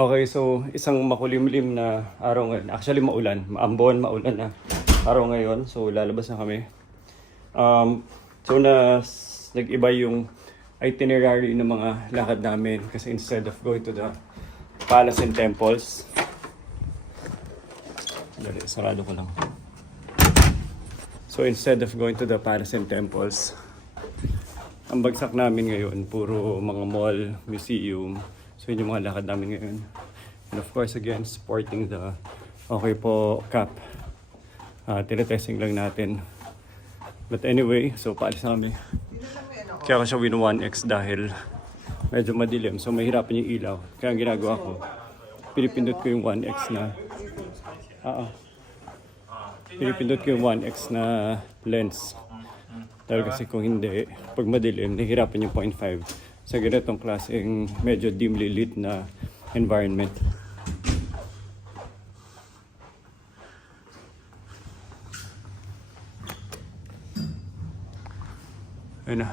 Okay, so isang makulimlim na araw ngayon. Actually maulan, maambon, maulan na araw ngayon. So lalabas na kami. Nag-iba yung itinerary ng mga lakad namin kasi instead of going to the palace and temples. Dali, sarado ko lang. So instead of going to the palace and temples, ang bagsak namin ngayon, puro mga mall, museum. So yun yung mga lakad namin ngayon. And of course, again, supporting the Okay Po Cup. Tinetesting lang natin. But anyway, so paalis na kami. Kaya ko siya win 1x dahil medyo madilim. So mahirapan yung ilaw. Kaya ang ginagawa ko, pinipindot ko yung 1x na... Pinipindot ko yung 1x na lens. Dahil kasi kung hindi, pag madilim, nahihirapan yung 0.5 sa ganitong klaseng medyo dimly lit na environment. Ayun na.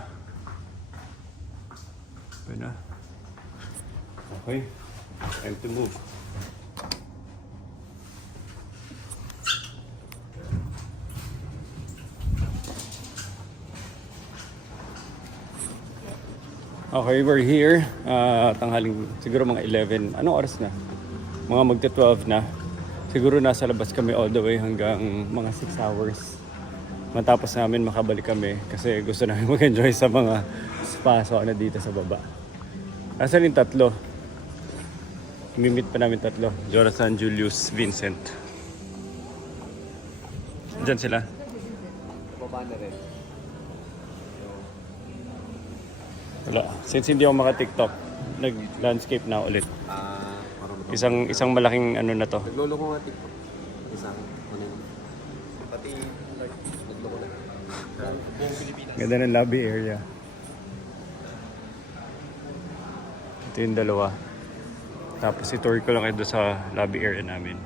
Ayun na. Okay. Time to move. Okay, we're here. Tanghaling siguro mga 11. Anong oras na? Mga magta-12 na. Siguro nasa labas kami all the way hanggang mga 6 hours. Matapos namin makabalik kami kasi gusto namin mag-enjoy sa mga spaso na dito sa baba. Asan yung tatlo? Imimit pa namin tatlo. Jonathan, Julius, Vincent. Diyan sila. Baba na rin. Wala. Since hindi ako maka-TikTok, nag-landscape na ulit. Isang malaking ano na to. Naglolo ko nga TikTok. Isang ano yun. Pati naglolo na. Buong Pilipinas. Ganda ng lobby area. Ito yung dalawa. Tapos itour ko lang ito sa lobby area namin.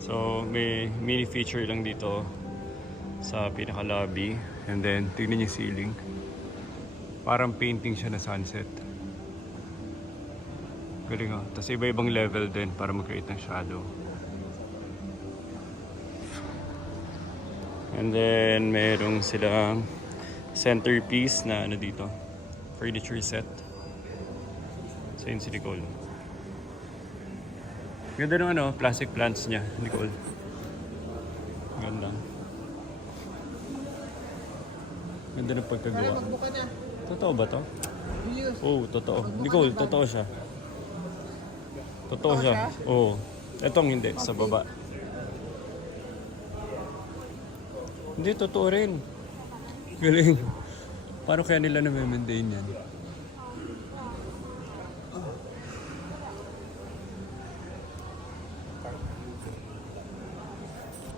So may mini feature lang dito sa pinaka-lobby. And then tignan niyo yung ceiling. Parang painting siya na sunset. Galing ah. Tapos iba-ibang level din para mag-create ng shadow. And then merong silang centerpiece na ano dito. Furniture set. So yun si Nicole. Ganda ng ano, plastic plants niya, Nicole. Ganda. Ganda ng pagkagawa. Totoo ba to? Oo, totoo. Nicole, totoo siya. Totoo siya. Oo. Etong hindi, sa baba. Hindi, totoo rin. Galing. Paano kaya nila na-maintain yan?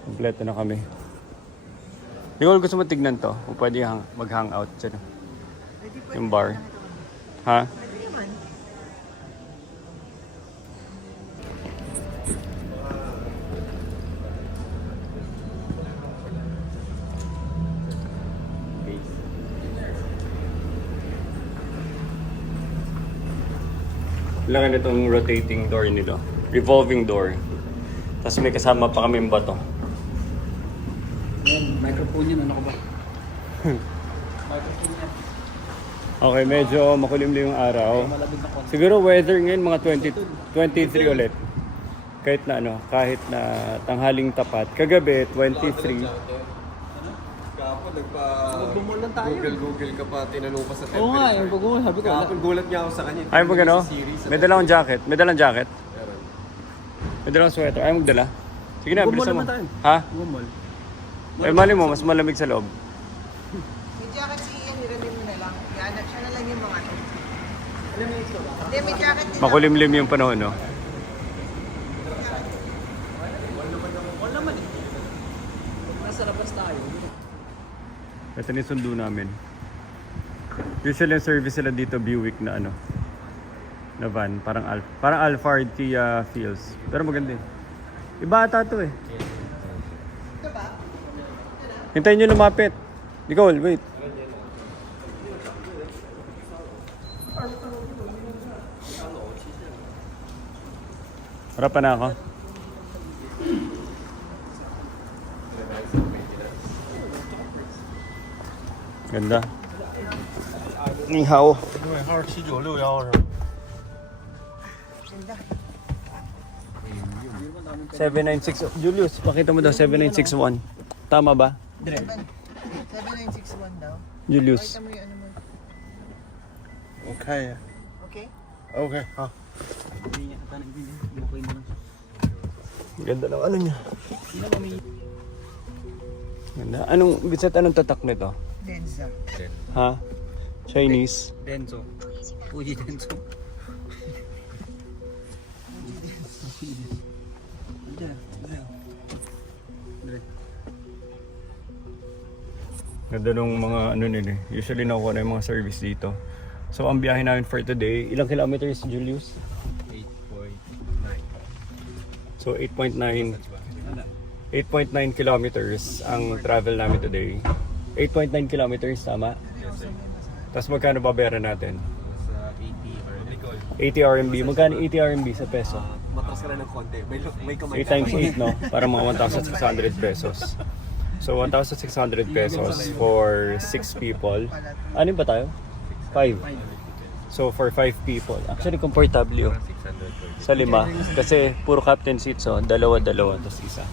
Kompleto na kami. Nicole, gusto mo tignan to? Kung pwede mag-hangout dyan. Yung bar. Ha? Kailangan itong rotating door nito. Revolving door. Tapos may kasama pa kami yung bato. Yan, microphone yun. Ano ko ba? Microphone yan. Okay, medyo makulimlim yung araw. Siguro weather ngayon mga 23 ulit. Kahit na tanghaling tapat. Kagabi 23. Kapo, Bumul lang tayo. Google ka pa, tinanong pa sa temperature. Oo nga, yung pag-uwi, sabi ko. Kapag gulat niya ako sa kanya. Ay mo gano? May dalang jacket. May dalang jacket. Meron. May dalang sweater. Ay magdala. Sige na, Bumul bilisan mo. naman tayo. Ha? Bumul. Eh mali mo, mas malamig sa loob. May jacket si Ian, hiramin mo na lang. Yan, siya na lang yung mga ano. Hindi, may jacket din. Makulimlim yung panahon, no? Wala naman eh. Nasa labas tayo. Ito na yung sundo namin. Usually yung service sila dito Buick na na van, parang Alphard Kia feels. Pero maganda eh. Iba ata to eh. Hintayin nyo lumapit. Nicole, wait. Harapan na ako. Ganda. Ni hao. 因为号796是吧？ Ganda. 796. Julius, pakita mo daw 7961. Tama ba? 7961 daw. Julius. Pakita mo yung ano mo. 我看一眼。 Okay? OK，好。 Ganda ng ano niya. Ganda. Anong, Biset, anong tatak nito? Denza. Ha? Chinese? Denso. Fuji Denso. Ganda nung mga ano nila. Usually nakuha na yung mga service dito. So ang biyahe namin for today, ilang kilometers, Julius? 8.9. So 8.9 kilometers ang travel namin today. 8.9 kilometers, tama? Tapos magkano babayaran natin? Sa 80 RMB. 80 RMB. Magkano 80 RMB sa peso? Matras ka lang ng konti. May kamay 8 times 8, no? Para mga 1,600 pesos. So 1,600 pesos for 6 people. Ano ba tayo? 5. So for 5 people. Actually, comfortable oh. 600. Sa 5. Kasi puro captain seats oh. Dalawa-dalawa. Tapos isa.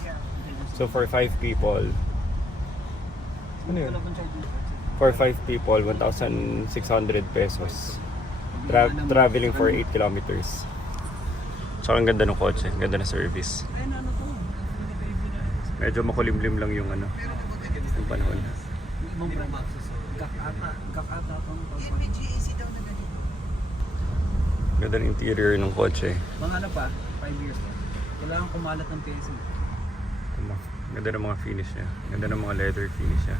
So for 5 people. Ano yun? For 5 people, 1,600 pesos. Traveling for 8 kilometers. So ang ganda ng kotse. Ganda na service. Medyo makulimlim lang yung ano. Yung panahon. Yan may GAC daw na ganito. Ganda ng interior ng kotse. Mga ano pa, 5 years pa. Kailangan kumalat ng PSM. Ganda ng mga finish niya. Ganda ng mga leather finish niya.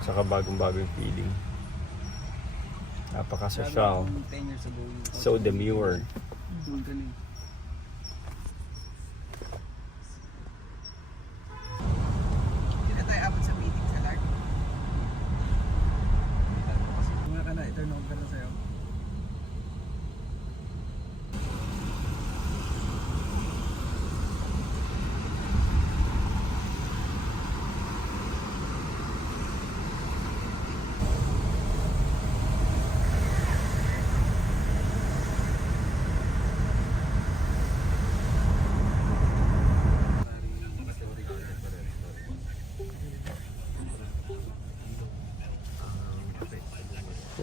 Saka bagong-bagong feeling. Napaka-social. 10 years ago. So demure. Hindi na tayo abot sa meeting sa larg. Mga ka na, turn on ka na sa'yo.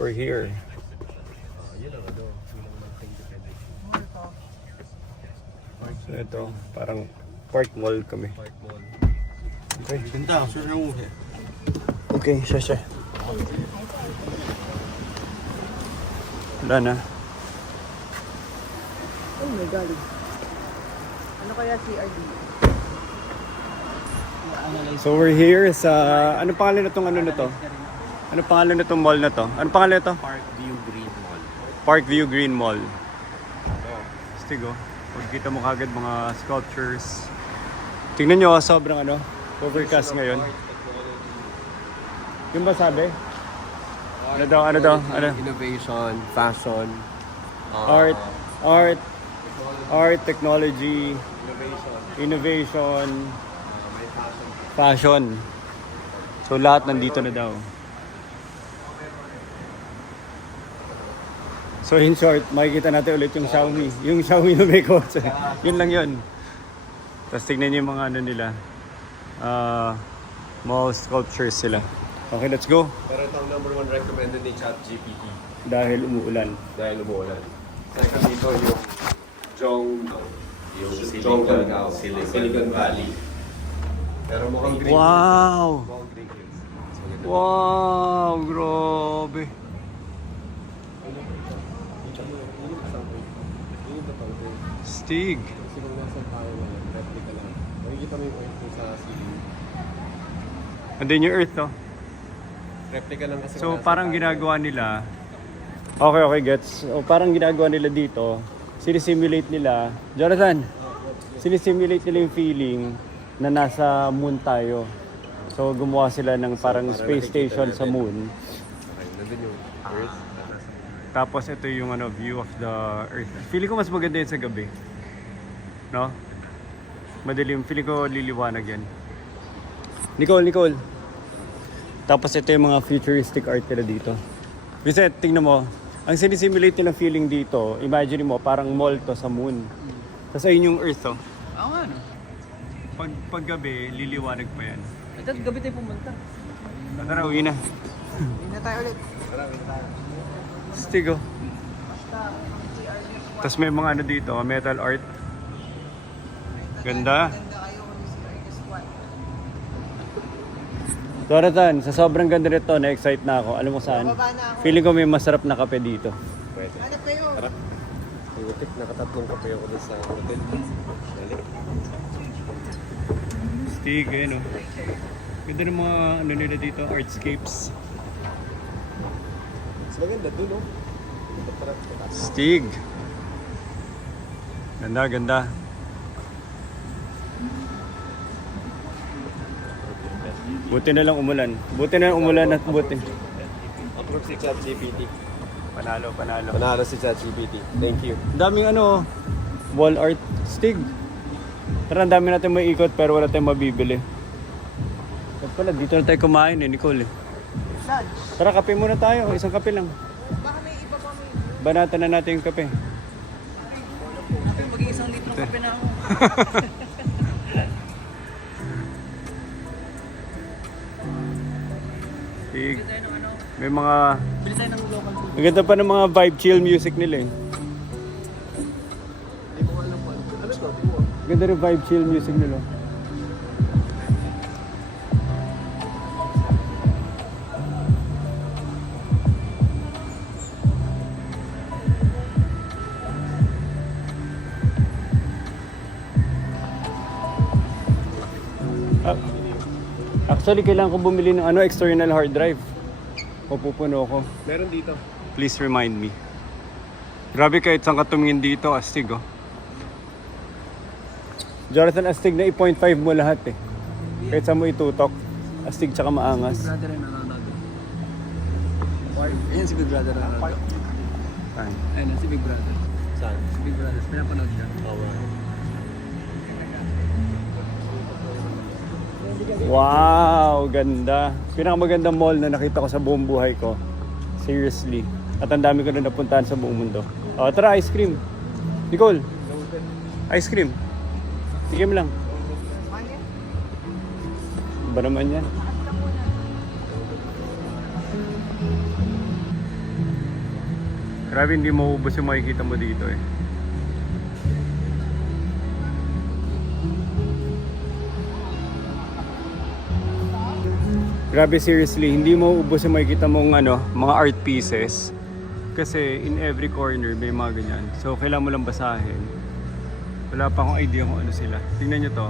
We're here. So ito, parang park mall kami. Okay. Ganda, susunod mo. Okay, siya. Wala na. Oh my God. Ano kaya CRD? So we're here sa ano pangalan nitong ano na to? Ano pangalan nitong mall na to? Ano pangalan nito? Parkview Green Mall. Parkview Green Mall. Stigo. Pagkita mo kagad mga sculptures. Tingnan nyo, sobrang ano, overcast ngayon. Yung ba sabi? Ano daw? Innovation, fashion, Art, technology, innovation, may fashion. fashion. So lahat nandito na daw. So in short, makikita natin ulit yung Xiaomi. Yung Xiaomi na may kotse. Yun lang yun. Tapos tignan niyo yung mga ano nila. Mga sculptures sila. Okay, let's go. Pero ito ang number 1 recommended ni ChatGPT Dahil umuulan. dahil umuulan. Second dito yung Silicon Valley. Pero mukhang green. Wow! Mukhang green hills. So, ganda. Wow! Grabe! Stig! Kasi kung nasan tayo ngayon, replica lang. Makikita mo yung earth mo sa ceiling. Andun yung Earth, no? Replica lang kasi So kung nasan parang tayo. ginagawa nila. Okay, gets. O parang ginagawa nila dito. Sinisimulate nila. Jonathan! Sinisimulate nila yung feeling na nasa moon tayo. So gumawa sila ng parang space station sa moon. Okay, nandun yung Earth. Tapos ito yung view of the Earth. Feeling ko mas maganda yan sa gabi. No? Madilim. Feeling ko liliwanag yan. Nicole. Tapos ito yung mga futuristic art nila dito. Vincent, tingnan mo. Ang sinisimulate nilang feeling dito, imagine mo, parang mall to sa moon. Tapos ayun yung Earth, oh. Oo nga, no? Pag gabi, liliwanag pa yan. Ito, gabi tayo pumunta. Tara, uwi na. Hindi na tayo ulit. Stigo. Tapos may mga dito, metal art. Ganda. Ganda kayo kung si Ernest Juan. Jonathan, sa sobrang ganda nito, na-excite na ako. Alam mo saan? Bababa na ako. Feeling ko may masarap na kape dito. Pwede. Hanap kayo. Tara. Butik, nakatatlong kape ako dun sa hotel. Dali. Stig, ayun oh. Ganda ng mga nila dito, artscapes. Mas maganda dun, no? Tara. Stig. Ganda. Buti na lang umulan. At buti. Approve si ChatGPT. Panalo. Panalo si ChatGPT. Thank you. Daming wall art. Stig. Tara, ang dami natin may ikot pero wala tayong mabibili. At pala, dito na tayo kumain Nicole. Lunch. Tara, kape muna tayo. Isang kape lang. Baka may iba pa may... Banatan na natin yung kape. Mag-iisang litro kape na ako. Stig. Bili tayo ng May mga... bili tayo ng local food. Ang ganda pa ng mga vibe chill music nila eh. Hindi ko alam po. Ano to? Di mo. Ganda rin vibe chill music nila. Actually, kailangan ko bumili ng external hard drive. Pupuno ko. Meron dito. Please remind me. Grabe, kahit saan ka tumingin dito, astig oh. Jonathan, astig na i-0.5 mo lahat eh. Kahit saan mo itutok. Astig tsaka maangas. Brother na nanonood. Ayan si Big Brother na nanonood. Ay. Ayan si Big Brother. Saan? Si Big Brother. Pinapanood ka. Oo. Wow, ganda. Pinakamagandang mall na nakita ko sa buong buhay ko. Seriously. At ang dami ko na napuntahan sa buong mundo. Oh, tara, ice cream. Nicole, ice cream. Sige mo lang. Manya? Ba naman yan? Grabe, hindi mauubos yung makikita mo dito eh. Grabe, seriously, hindi mo ubos yung makikita mong mga art pieces. Kasi in every corner may mga ganyan. So kailangan mo lang basahin. Wala pa akong idea kung ano sila. Tingnan nyo to.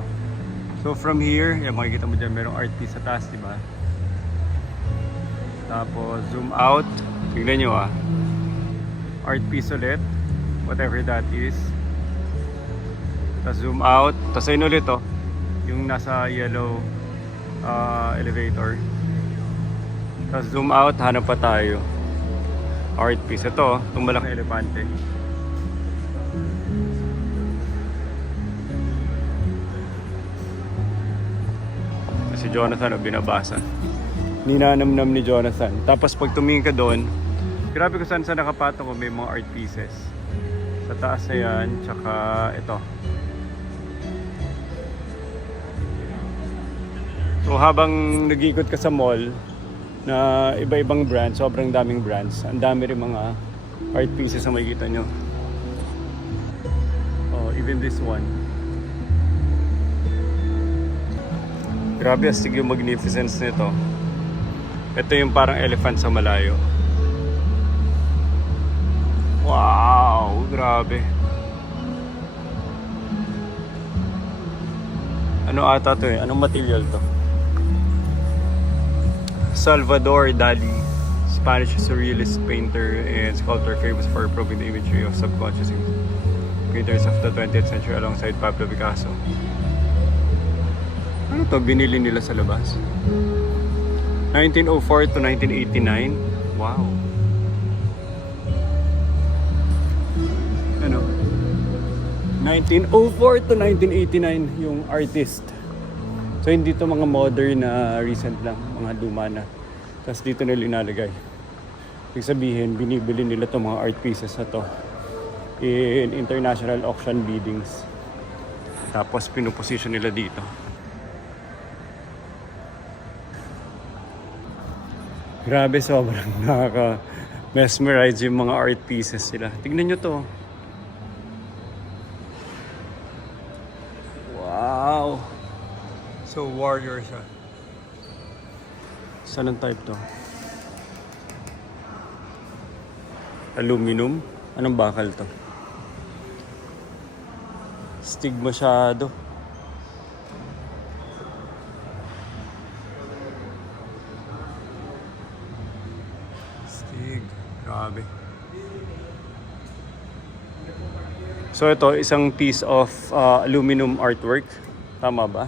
So from here, yan makikita mo dyan, merong art piece sa taas, di ba? Tapos zoom out. Tingnan nyo art piece ulit. Whatever that is. Tapos zoom out. Tapos ayun ulit yung nasa yellow elevator. Tapos zoom out, hanap pa tayo. Art piece. Ito, itong malaking elepante. Si Jonathan binabasa. Ninanamnam ni Jonathan. Tapos pag tumingin ka doon, grabe kung saan nakapatong ko may mga art pieces. Sa taas na yan, tsaka ito. So habang nag-ikot ka sa mall na iba-ibang brand, sobrang daming brands, ang dami rin mga art pieces na makikita nyo. Oh, even this one. Grabe, astig yung magnificence nito. Ito yung parang elephant sa malayo. Wow, grabe. Ano ata to eh? Anong material to? Salvador Dali, Spanish surrealist painter and sculptor famous for probing the imagery of subconscious painters of the 20th century alongside Pablo Picasso. Ano to binili nila sa labas? 1904 to 1989. Wow. Ano? 1904 to 1989 yung artist. So hindi to mga modern na recent lang, mga luma na. Tapos dito nila inalagay. Ibig sabihin, binibili nila to mga art pieces na to in international auction biddings. Tapos pinuposition nila dito. Grabe, sobrang nakaka-mesmerize yung mga art pieces sila. Tignan nyo to. Wow! So warrior siya. Saan ang type to? Aluminum? Anong bakal to? Stig masyado. Stig. Grabe. So ito, isang piece of aluminum artwork. Tama ba?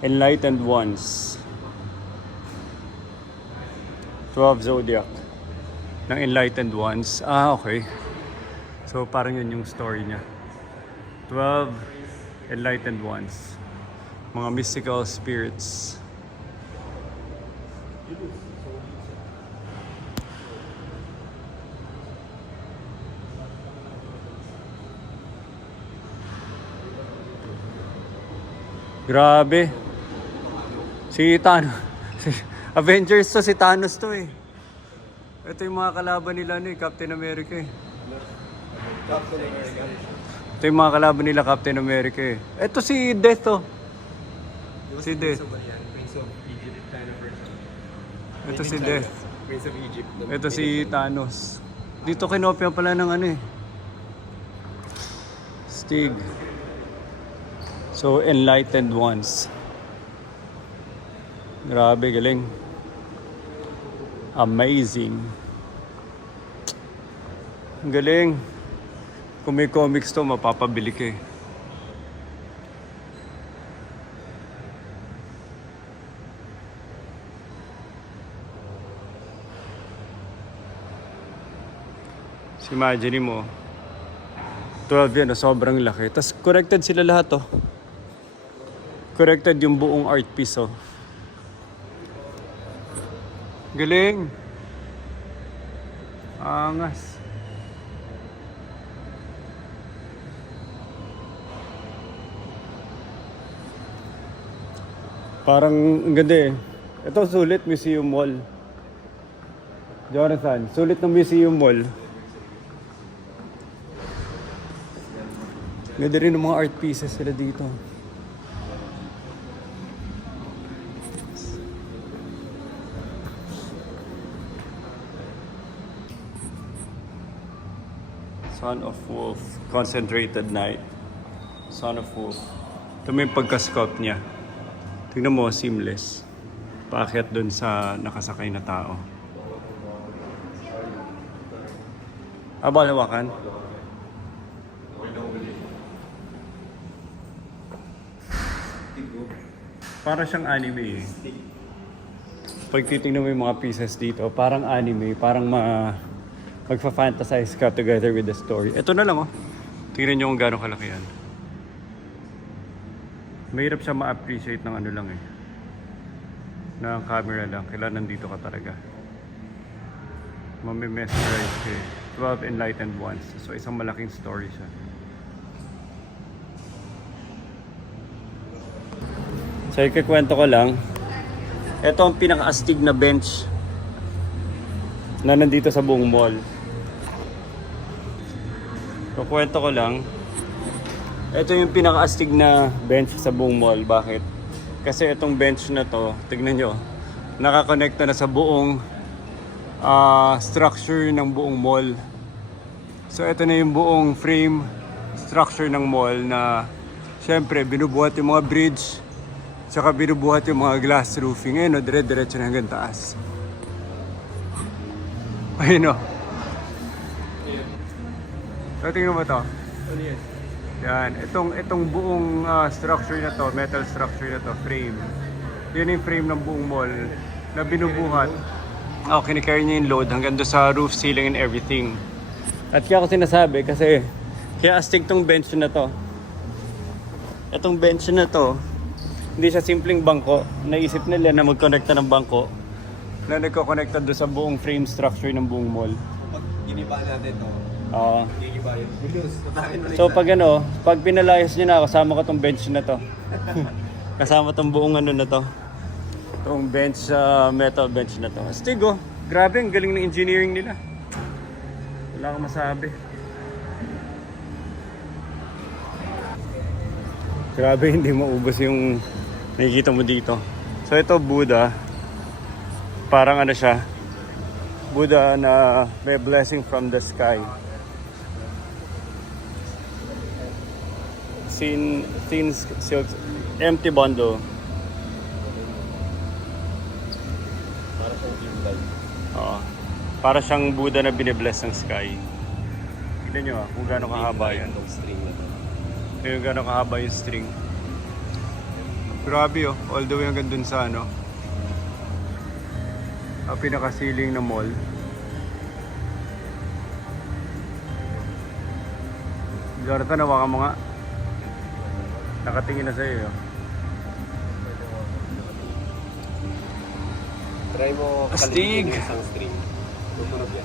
Enlightened Ones. 12 Zodiac. Ng Enlightened Ones. Ah, okay. So parang yun yung story niya. 12 Enlightened Ones. Mga mystical spirits. Grabe. Si Thanos. Avengers to, si Thanos to eh. Ito yung mga kalaban nila ni Captain America eh. Ito yung mga kalaban nila Captain America eh. Ito si Death to. Si Death. Prince of Egypt kind of person. Ito si Death. Prince of Egypt. Ito si Thanos. Dito kinopya pala ng ano eh. Stig. So, Enlightened Ones. Grabe, galing. Amazing. Ang galing. Kung may comics to, mapapabili ka eh. So, imagine mo, 12 yan, sobrang laki. Tapos corrected sila lahat, oh. Corrected yung buong art piece, oh. Galing. Angas. Parang ang ganda eh. Ito sulit, Museum Mall. Jonathan, sulit ng Museum Mall. Ganda rin ng mga art pieces sila dito. Son of Wolf. Concentrated Night. Son of Wolf. Ito may pagka-sculpt niya. Tingnan mo, seamless. Paakyat dun sa nakasakay na tao. Bawal hawakan? Para siyang anime eh. Pag titingnan mo yung mga pieces dito, parang anime, parang magfa-fantasize ka together with the story. Ito na lang oh. Tingnan nyo kung gano'ng kalaki yan. Mahirap siya ma-appreciate ng ano lang eh. Ng camera lang. Kailangan nandito ka talaga. Mamimesmerize ka eh. 12 Enlightened Ones. So isang malaking story siya. So ikikwento ko lang. Ito ang pinaka-astig na bench na nandito sa buong mall. So kwento ko lang. Ito yung pinaka-astig na bench sa buong mall. Bakit? Kasi itong bench na to, tignan nyo, nakakonekta na sa buong structure ng buong mall. So ito na yung buong frame structure ng mall na syempre binubuhat yung mga bridge, tsaka binubuhat yung mga glass roofing. Ayun o, dire-diretso na hanggang taas. Ayun o. So tingnan mo to. Ano yan? Yan, itong buong structure na to, metal structure na to, frame. Yun yung frame ng buong mall na binubuhat. Kinicarry niya yung load hanggang doon sa roof, ceiling and everything. At kaya ako sinasabi kasi kaya astig tong bench na to. Itong bench na to, hindi siya simpleng bangko. Naisip nila na mag-connecta ng bangko na nagko-connecta doon sa buong frame structure ng buong mall. Pag giniba natin to, Oo. gigiba yun. So pag pinalayas niyo na, kasama ko tong bench na to. Kasama tong buong ano na to. Itong bench, metal bench na to. Astig oh. Grabe, ang galing ng engineering nila. Wala akong masabi. Grabe, hindi maubos yung nakikita mo dito. So ito, Buddha. Parang ano siya. Buddha na may blessing from the sky. Thin silk, empty bundle. Para sa gimbal. Oo. Para siyang Buddha na binibless ng sky. Tignan nyo kung gaano kahaba yan. Itong string na to. Kung gaano kahaba yung string. Grabe oh, all the way hanggang dun sa ano. Ang pinaka-ceiling ng mall. Jonathan, hawakan mo nga. Nakatingin na sa'yo. Try mo Astig! kalimutin yung isang string. Tutunog yan.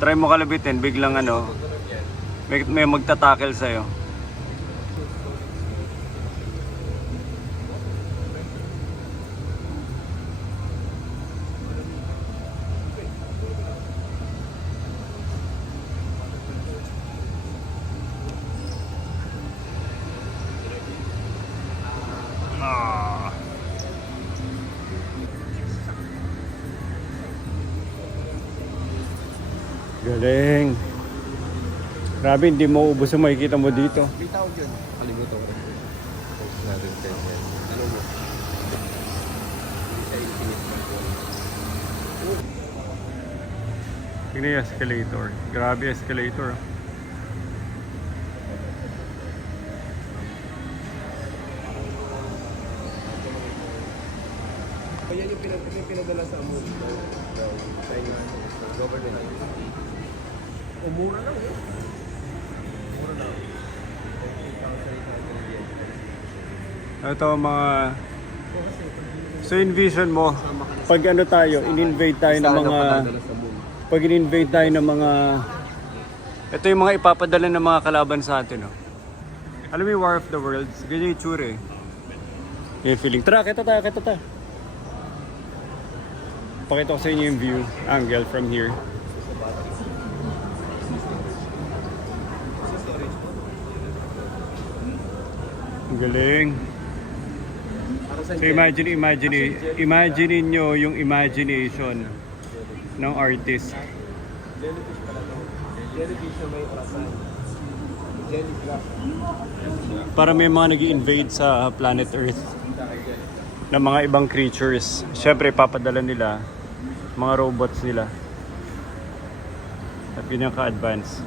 Try mo kalabitin, biglang ano, Tutunog yan. may magtatakel sa'yo. Ah. Galing. Grabe, hindi mo ubos yung makikita mo dito. Bitaw yun. Kalimutan ko rin. Post natin sa yan. Ano mo? Hindi siya infinite control. Tingnan yung escalator. Grabe escalator. Kaya yung pinadala sa moon ng Chinese government. Umura lang yun. Umura lang. 8,800 yen. Ito mga... So envision mo, pag ano tayo, in-invade tayo ng mga... Pag in-invade tayo ng mga... Ito yung mga ipapadala ng mga kalaban sa atin, no? Alam mo yung War of the Worlds? Ganyan yung tsura eh. Yung feeling. Tara, kita tayo. Pakita ko sa inyo yung view angle from here. Ang galing. So imagine nyo yung imagination ng artist. Jellyfish pala to. Jellyfish na may orasan. Jellycraft. Para may mga nag-invade sa planet Earth ng mga ibang creatures. Siyempre, papadala nila mga robots nila. At ganyan ka-advance.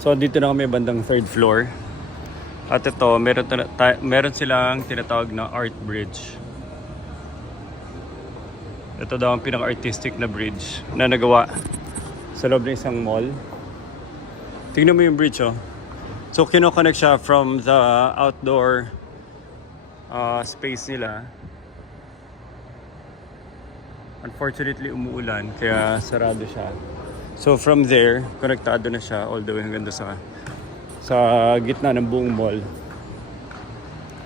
So, dito na kami bandang 3rd floor. At ito, meron silang tinatawag na art bridge. Ito daw ang pinaka-artistic na bridge na nagawa sa loob ng isang mall. Tingnan mo yung bridge, oh. So, kinoconnect siya from the outdoor space nila. Unfortunately, umuulan, kaya sarado siya. So, from there, konektado na siya all the way hanggang doon sa gitna ng buong mall.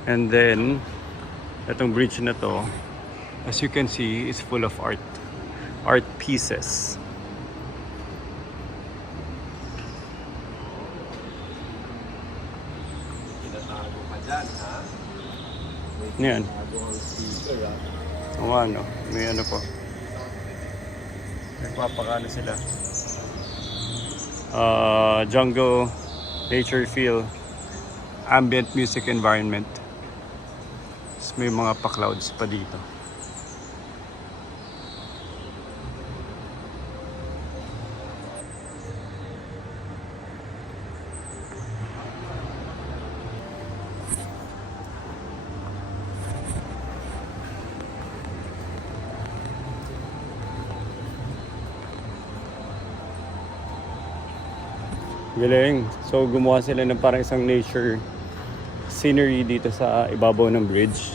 And then, itong bridge na to, as you can see, is full of art pieces. Tinatago ka dyan, ha? Yan. Tago ang speaker, ha? O ano, may ano po. Nagpapakano sila. Jungle, nature feel, ambient music environment. Tapos may mga pa-clouds pa dito. Galing. So gumawa sila ng parang isang nature scenery dito sa ibabaw ng bridge.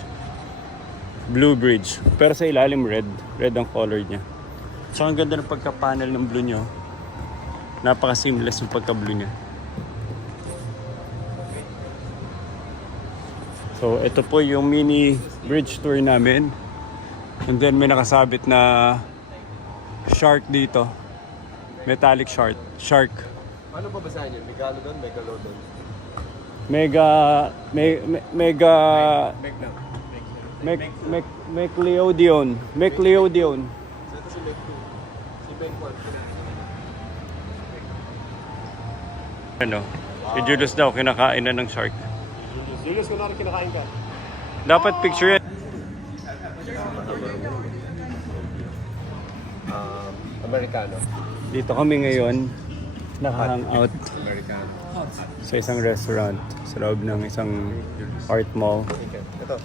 Blue bridge. Pero sa ilalim red. Red ang color niya. So ang ganda ng pagka-panel ng blue niya. Napaka-seamless yung pagka-blue niya. So ito po yung mini bridge tour namin. And then may nakasabit na shark dito. Metallic shark. Shark. Ano ba basahin yun? Megalodon? Megalodon? Megalodon. Megalodon. So ito si Meg 2. Si Meg 1. Ano? Si Julius daw kinakain na ng shark. Julius, kung narin kinakain ka. Dapat picture it. Americano. Dito kami ngayon naka-hangout Americano. sa isang restaurant sa loob ng isang art mall. Ito.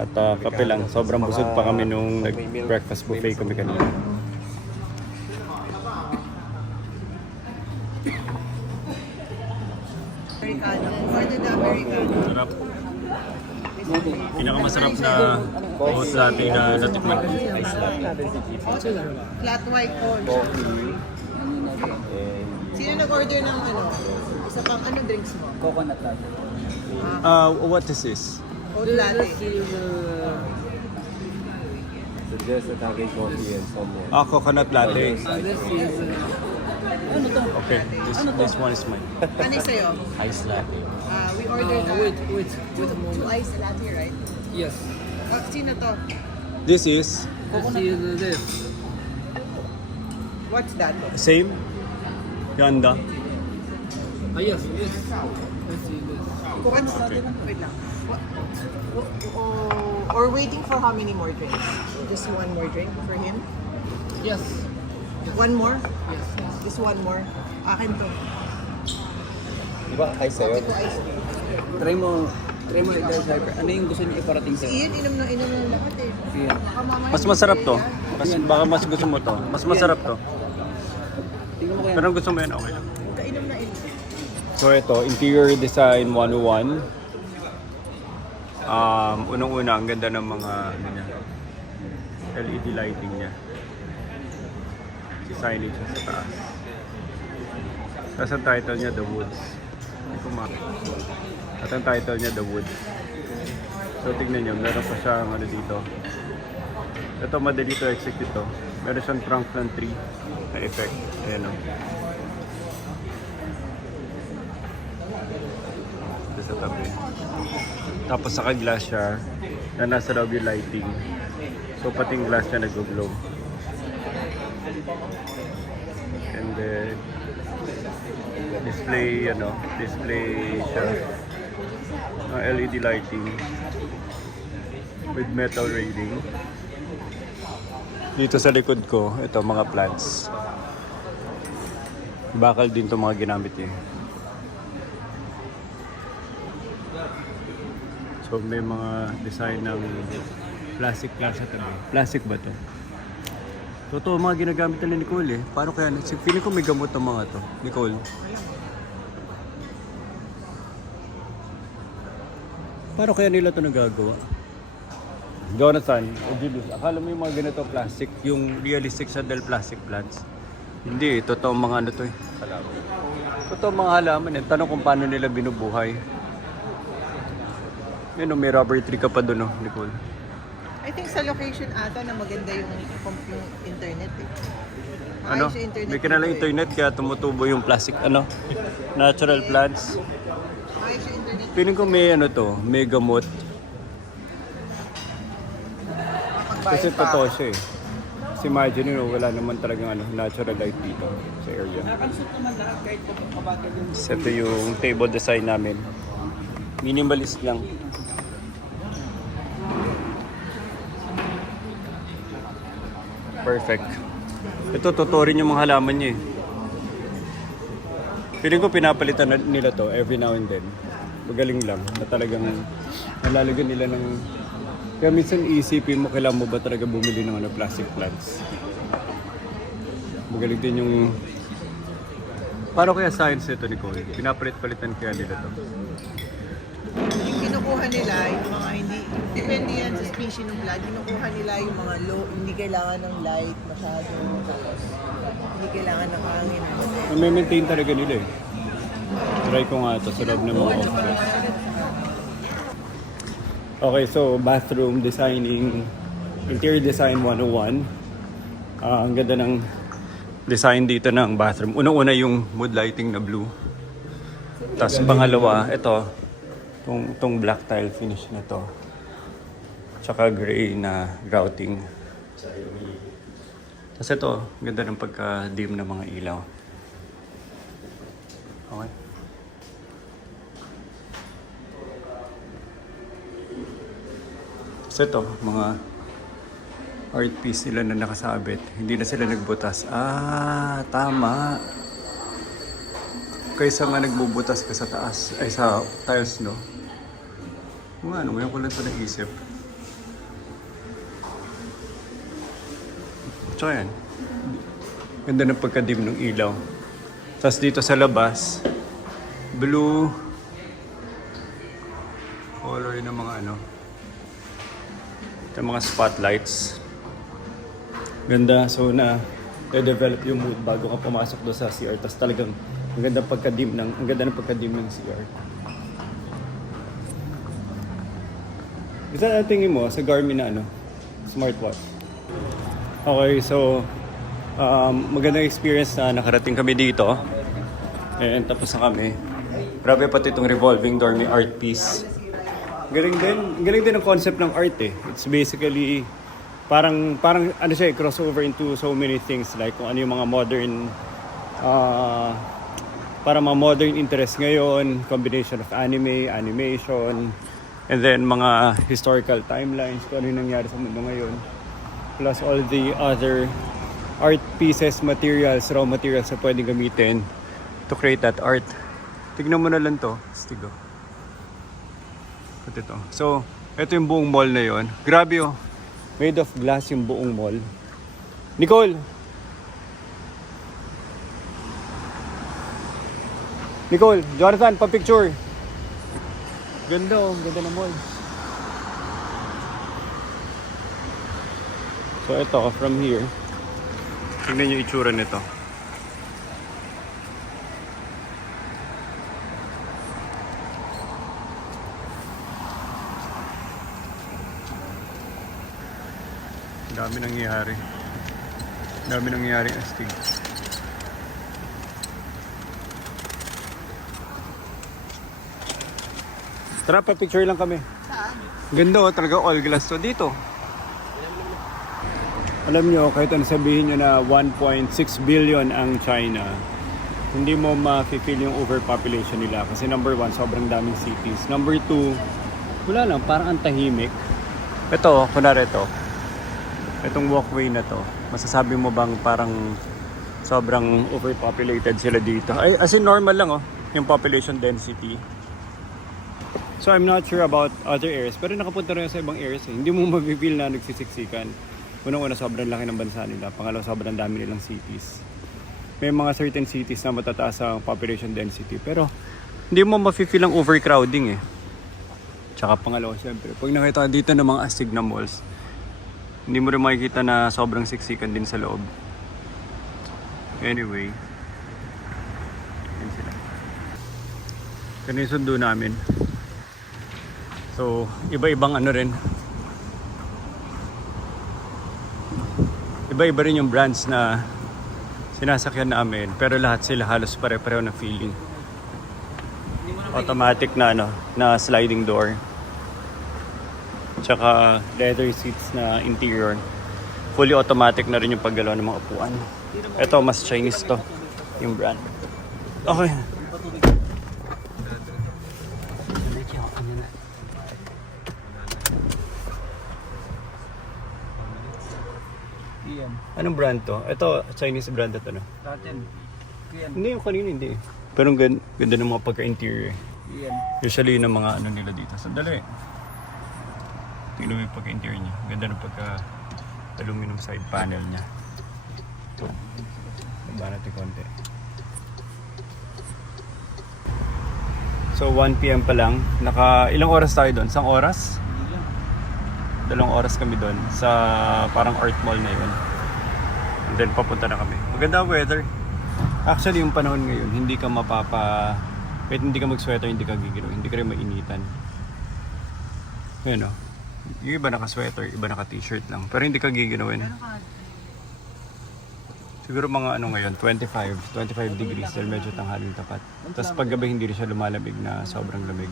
At kape lang. Sobrang busog pa kami nung nag-breakfast buffet kami kanina. Americano. Order the Americano. Sarap. Pinakamasarap na hot latte na natikman. Flat white cold. Sino nag-order ng ano? Isa pang ano drinks mo? Coconut latte. What is this? Cold latte. So just a Italian coffee and some Coconut latte. This is... ano to? Okay, this one is mine. Ano yung sa'yo? ice latte. We ordered Wait a two moment. ice latte, right? Yes. Sino to? This is This. What's that? same. Ganda. Yes. Let's see this. What's wait lang. Or waiting for how many more drinks? Just one more drink for him? Yes. One more? Yes. Just one more. Akin to. Di ba ice sa'yo? Coffee to ice. Try mo i-guys, ano yung gusto niyo iparating Si sa... Ian, inom ng lahat eh. Ian. Baka mamaya Mas masarap to. hindi Mas, baka mas gusto mo to. Mas masarap to. Tingnan mo kaya. Pero kung gusto mo yan, okay lang. Kainom na inom. So ito, interior design 101. Unang-una, ang ganda ng mga ano niya, LED lighting niya. Si signage niya sa taas. Tapos ang title niya, The Woods. Hindi ko At ang title niya, The Woods. So tignan niyo, meron pa siyang ano dito. Ito, madali to execute ito. Meron siyang trunk ng tree na effect. Ayan o. Ito sa tabi. Tapos saka-glass siya na nasa loob yung lighting. So pati yung glass niya nag-glow. And then display siya LED lighting with metal railing. Dito sa likod ko, ito mga plants. Bakal din to mga ginamit eh. So may mga design ng plastic glass at ano. Plastic ba to? Totoo, mga ginagamit na ni Nicole eh. Paano kaya? Feeling ko may gamot ng mga to. Nicole. Paano kaya nila to nagagawa? Jonathan, Julius, akala mo yung mga ganito plastic, yung realistic siya dahil plastic plants? Hindi, totoo mga ano to eh. Halaman. Totoo mga halaman eh. Tanong kung paano nila binubuhay. Yun, may rubber tree ka pa doon, no, Nicole? I think sa location ata na maganda yung internet eh. Ano? Maayos yung internet May kinalang dito eh. internet kaya tumutubo yung plastic, ano? Natural plants. Maayos yung internet. Feeling ko may ano to, may gamot. Kasi Magbayad pa. totoo siya eh. Kasi imagine nyo, wala naman talagang ano, natural light dito sa area. Nakakansot naman lahat kahit kung kabagal yung... So, ito yung table design namin. Minimalist lang. Perfect. Ito, totoo rin yung mga halaman niya eh. Feeling ko pinapalitan nila to every now and then. Magaling lang na talagang nalalagyan nila ng... Kaya minsan iisipin mo, kailangan mo ba talaga bumili ng ano, plastic plants. Magaling din yung Paano kaya science nito, Nicole? Pinapalit-palitan kaya nila to? Yung kinukuha nila, yung mga hindi, depende yan sa species ng blood, kinukuha nila yung mga low, hindi kailangan ng light masyado, tapos hindi kailangan ng hangin. May-maintain talaga nila eh. Try ko nga ito sa loob ng mga office. Okay, so bathroom designing, interior design 101. Ang ganda ng design dito ng bathroom. Unang-una yung mood lighting na blue. Tapos pangalawa, ito, itong black tile finish na to. Tsaka gray na grouting. Tapos ito, ganda ng pagka-dim ng mga ilaw. Okay. Tapos ito, mga art piece nila na nakasabit. Hindi na sila nagbutas. Ah, tama. Kaysa nga nagbubutas ka sa taas, ay sa tiles, no? Ano, ngayon ko lang ito naisip. Tsaka yan. Ganda ng pagkadim ng ilaw. Tapos dito sa labas, blue color ng mga ano. Ito mga spotlights. Ganda. So na-develop yung mood bago ka pumasok doon sa CR. Tapos talagang ang ganda ng pagkadim ng CR. Isa na tingin mo sa Garmin na ano, smartwatch. Okay, so magandang experience na nakarating kami dito. And tapos na kami. Grabe pati itong revolving door, may art piece. Galing din ang concept ng art eh. It's basically parang ano siya, crossover into so many things, like kung ano yung mga modern para mga modern interest ngayon, combination of anime, animation, and then mga historical timelines, kung ano yung nangyari sa mundo ngayon. Plus all the other art pieces, materials, raw materials na pwedeng gamitin to create that art. Tignan mo na lang to. Stigo. Ito. So, ito yung buong mall na yon. Grabe oh. Made of glass yung buong mall. Nicole! Nicole, Jonathan, pa-picture. Ganda oh, ganda ng mall. So ito, from here, tingnan yung itsura nito. Dami nangyayari astig. Tara, pa-picture lang kami. Saan? Ganda oh, talaga all glass to dito. Alam nyo, kahit ano sabihin nyo na 1.6 billion ang China, hindi mo ma-feel yung overpopulation nila. Kasi number 1, sobrang daming cities. Number 2, wala lang, parang ang tahimik. Ito, kunwari ito. Itong walkway na to, masasabi mo bang parang sobrang overpopulated sila dito? Ay, as in normal lang oh, yung population density. So I'm not sure about other areas, pero nakapunta rin sa ibang areas eh. Hindi mo mabibeel na nagsisiksikan. Unang-una, sobrang laki ng bansa nila. Pangalawa, sobrang dami nilang cities. May mga certain cities na matataas ang population density, pero hindi mo mapifeel ang overcrowding eh. Tsaka pangalawa, syempre, pag nakita dito ng mga astig na malls, hindi mo rin makikita na sobrang siksikan din sa loob. Anyway, yan sila. Yan yung sundo namin. So, iba-ibang ano rin. Iba-iba rin yung brands na sinasakyan namin. Pero lahat sila halos pare-pareho na feeling. Automatic na ano, na sliding door. Tsaka leather seats na interior. Fully automatic na rin yung paggalaw ng mga upuan. Ito, mas Chinese to. Yung brand. Okay. Iyan. Anong brand to? Ito, Chinese brand ito, no? Tatin. Iyan. Hindi, yung kanina hindi. Pero ang ganda ng mga pagka-interior. Iyan. Usually ng mga ano nila dito. Sandali. Tingnan mo yung pagka-interior niya. Ganda ng pagka-aluminum side panel niya. Baba natin konti. So 1 PM pa lang. Ilang oras tayo doon? Isang oras? 2 oras kami doon sa parang art mall na yun. And then papunta na kami. Maganda ang weather. Actually yung panahon ngayon, hindi ka kahit hindi ka mag-sweater, hindi ka giginaw, hindi ka rin mainitan. Yun o. Yung iba naka-sweater, iba naka-t-shirt lang. Pero hindi ka giginawin. Siguro mga ngayon, 25 degrees dahil medyo tanghaling tapat. Tapos paggabi hindi rin siya lumalamig na sobrang lamig.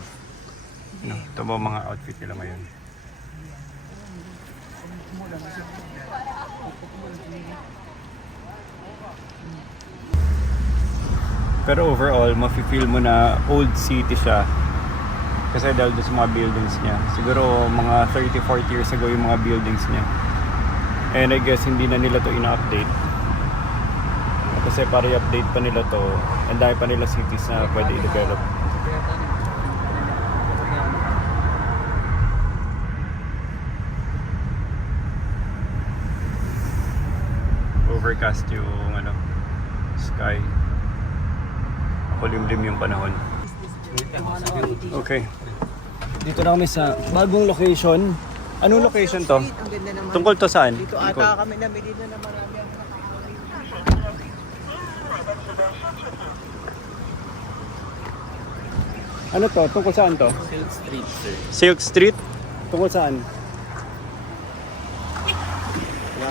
Ito mga outfit nila ngayon. Pero overall, mafe-feel mo na old city siya. Kasi dahil doon sa mga buildings niya. Siguro mga 30-40 years ago yung mga buildings niya. And I guess hindi na nila to ina-update. Kasi para i-update pa nila to, and dahil pa nila cities na pwede i-develop. Overcast yung sky. Kulimlim yung panahon. Okay. Dito na kami sa bagong location. Anong location to? Ang ganda naman. Tungkol to saan? Dito ata kami namili na ng marami ang Ano to? Tungkol saan to? Silk Street, sir. Silk Street? Tungkol saan?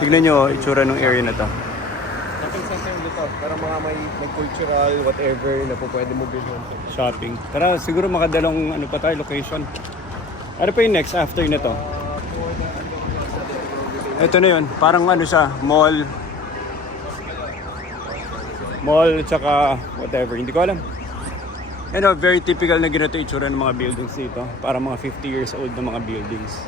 Tignan nyo itsura ng area na to. Shopping center dito. Para mga may cultural, whatever, na po pwede mo bilhin. Shopping. Tara, siguro makadalong pa tayo, location. Ano pa yung next after na to? Ito na yun. Parang siya, mall. Mall, tsaka whatever. Hindi ko alam. Very typical na ganito itsura ng mga buildings dito. Para mga 50 years old na mga buildings.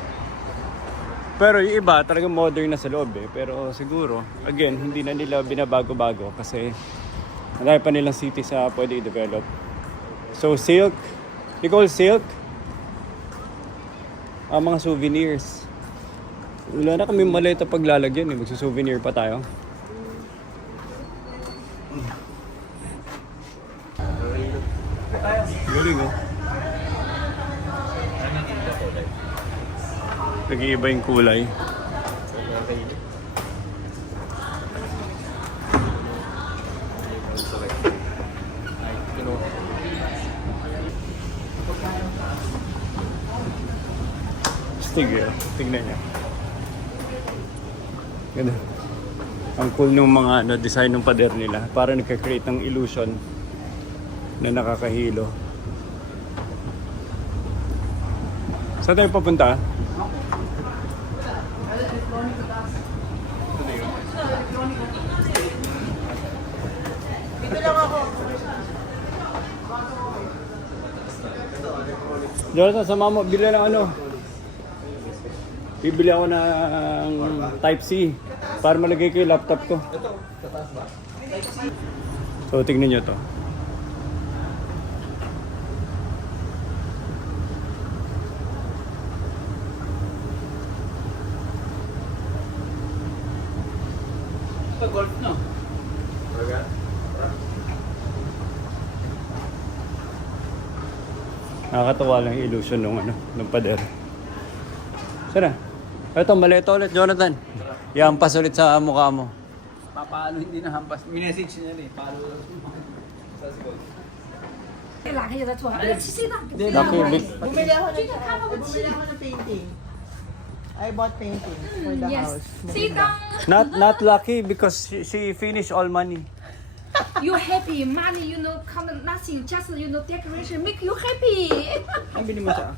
Pero yung iba, talagang modern na sa loob eh. Pero siguro, again, hindi na nila binabago-bago kasi marami pa nilang city sa pwede i-develop. So, silk. Nicole, silk. Mga souvenirs. Wala na kami maleta paglalagyan eh. Magsusouvenir pa tayo. Galing oh. Nag-iiba yung kulay. Sige, tignan niya. Ganda. Ang cool ng mga design ng pader nila. Para nagka-create ng illusion na nakakahilo. Saan tayo papunta? Dito lang ako. Jonathan, sama mo. Bili lang Bibili ako ng Type-C para malagay ko yung laptop ko. So, tignan nyo to. Golf no? Nakakatawa lang yung illusion ng pader. Sana. Ito, malito ulit, Jonathan. Iampas ulit sa mukha mo. Papalo hindi na hampas. Minessage niya eh. Palo. Bumili ako ng painting. I bought painting for the house. Not lucky because she finished all money. You happy, money, come nothing, just decoration make you happy. Ang bili mo siya?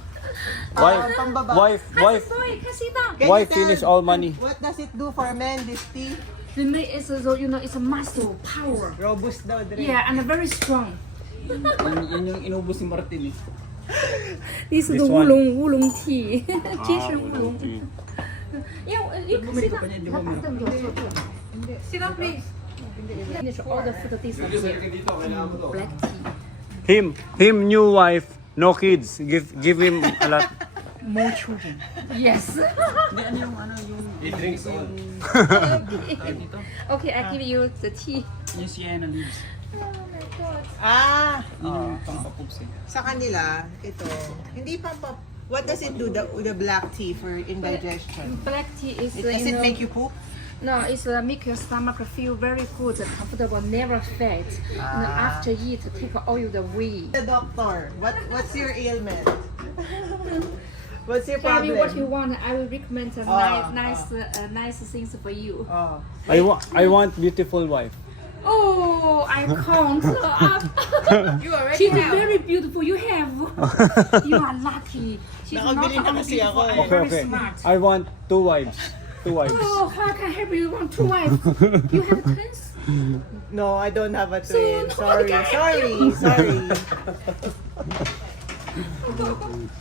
Pambaba. Wife Boy, kasi Can wife you tell finish all money. What does it do for men, this tea? the meat is it's a muscle power. Robust daw, Dre. Yeah, and very strong. Yun yung inubos ni Martin eh. This is This the one? wulong tea. Kitchen wulong. Yeah, you can sit down. Sit down, please. Finish all the food. This black tea. Him new wife, no kids. Give him a lot. More children. Yes. Hindi, yung... He drinks all. Okay, I give you the tea. Yung sienna leaves. Oh my god. Ah! Yun yung pangpapug tipsy. Sa kanila, ito, hindi pa what does it do, the black tea for indigestion? Black tea is Does it make you poop? No, it's make your stomach feel very good, comfortable, never fat. And after eat, take all the way. The doctor, what's your ailment? What's your Tell me problem? what you want. I will recommend a nice things for you. Oh. I want beautiful wife. Oh, I can't. You already She's have. very beautiful. You have. You are lucky. She's not Nakabili na only kasi ako beautiful, eh. very Okay. smart. I want 2 wives. 2 wives. Oh, how can I help you? You want 2 wives? You have twins? No, I don't have a twin. So, Sorry.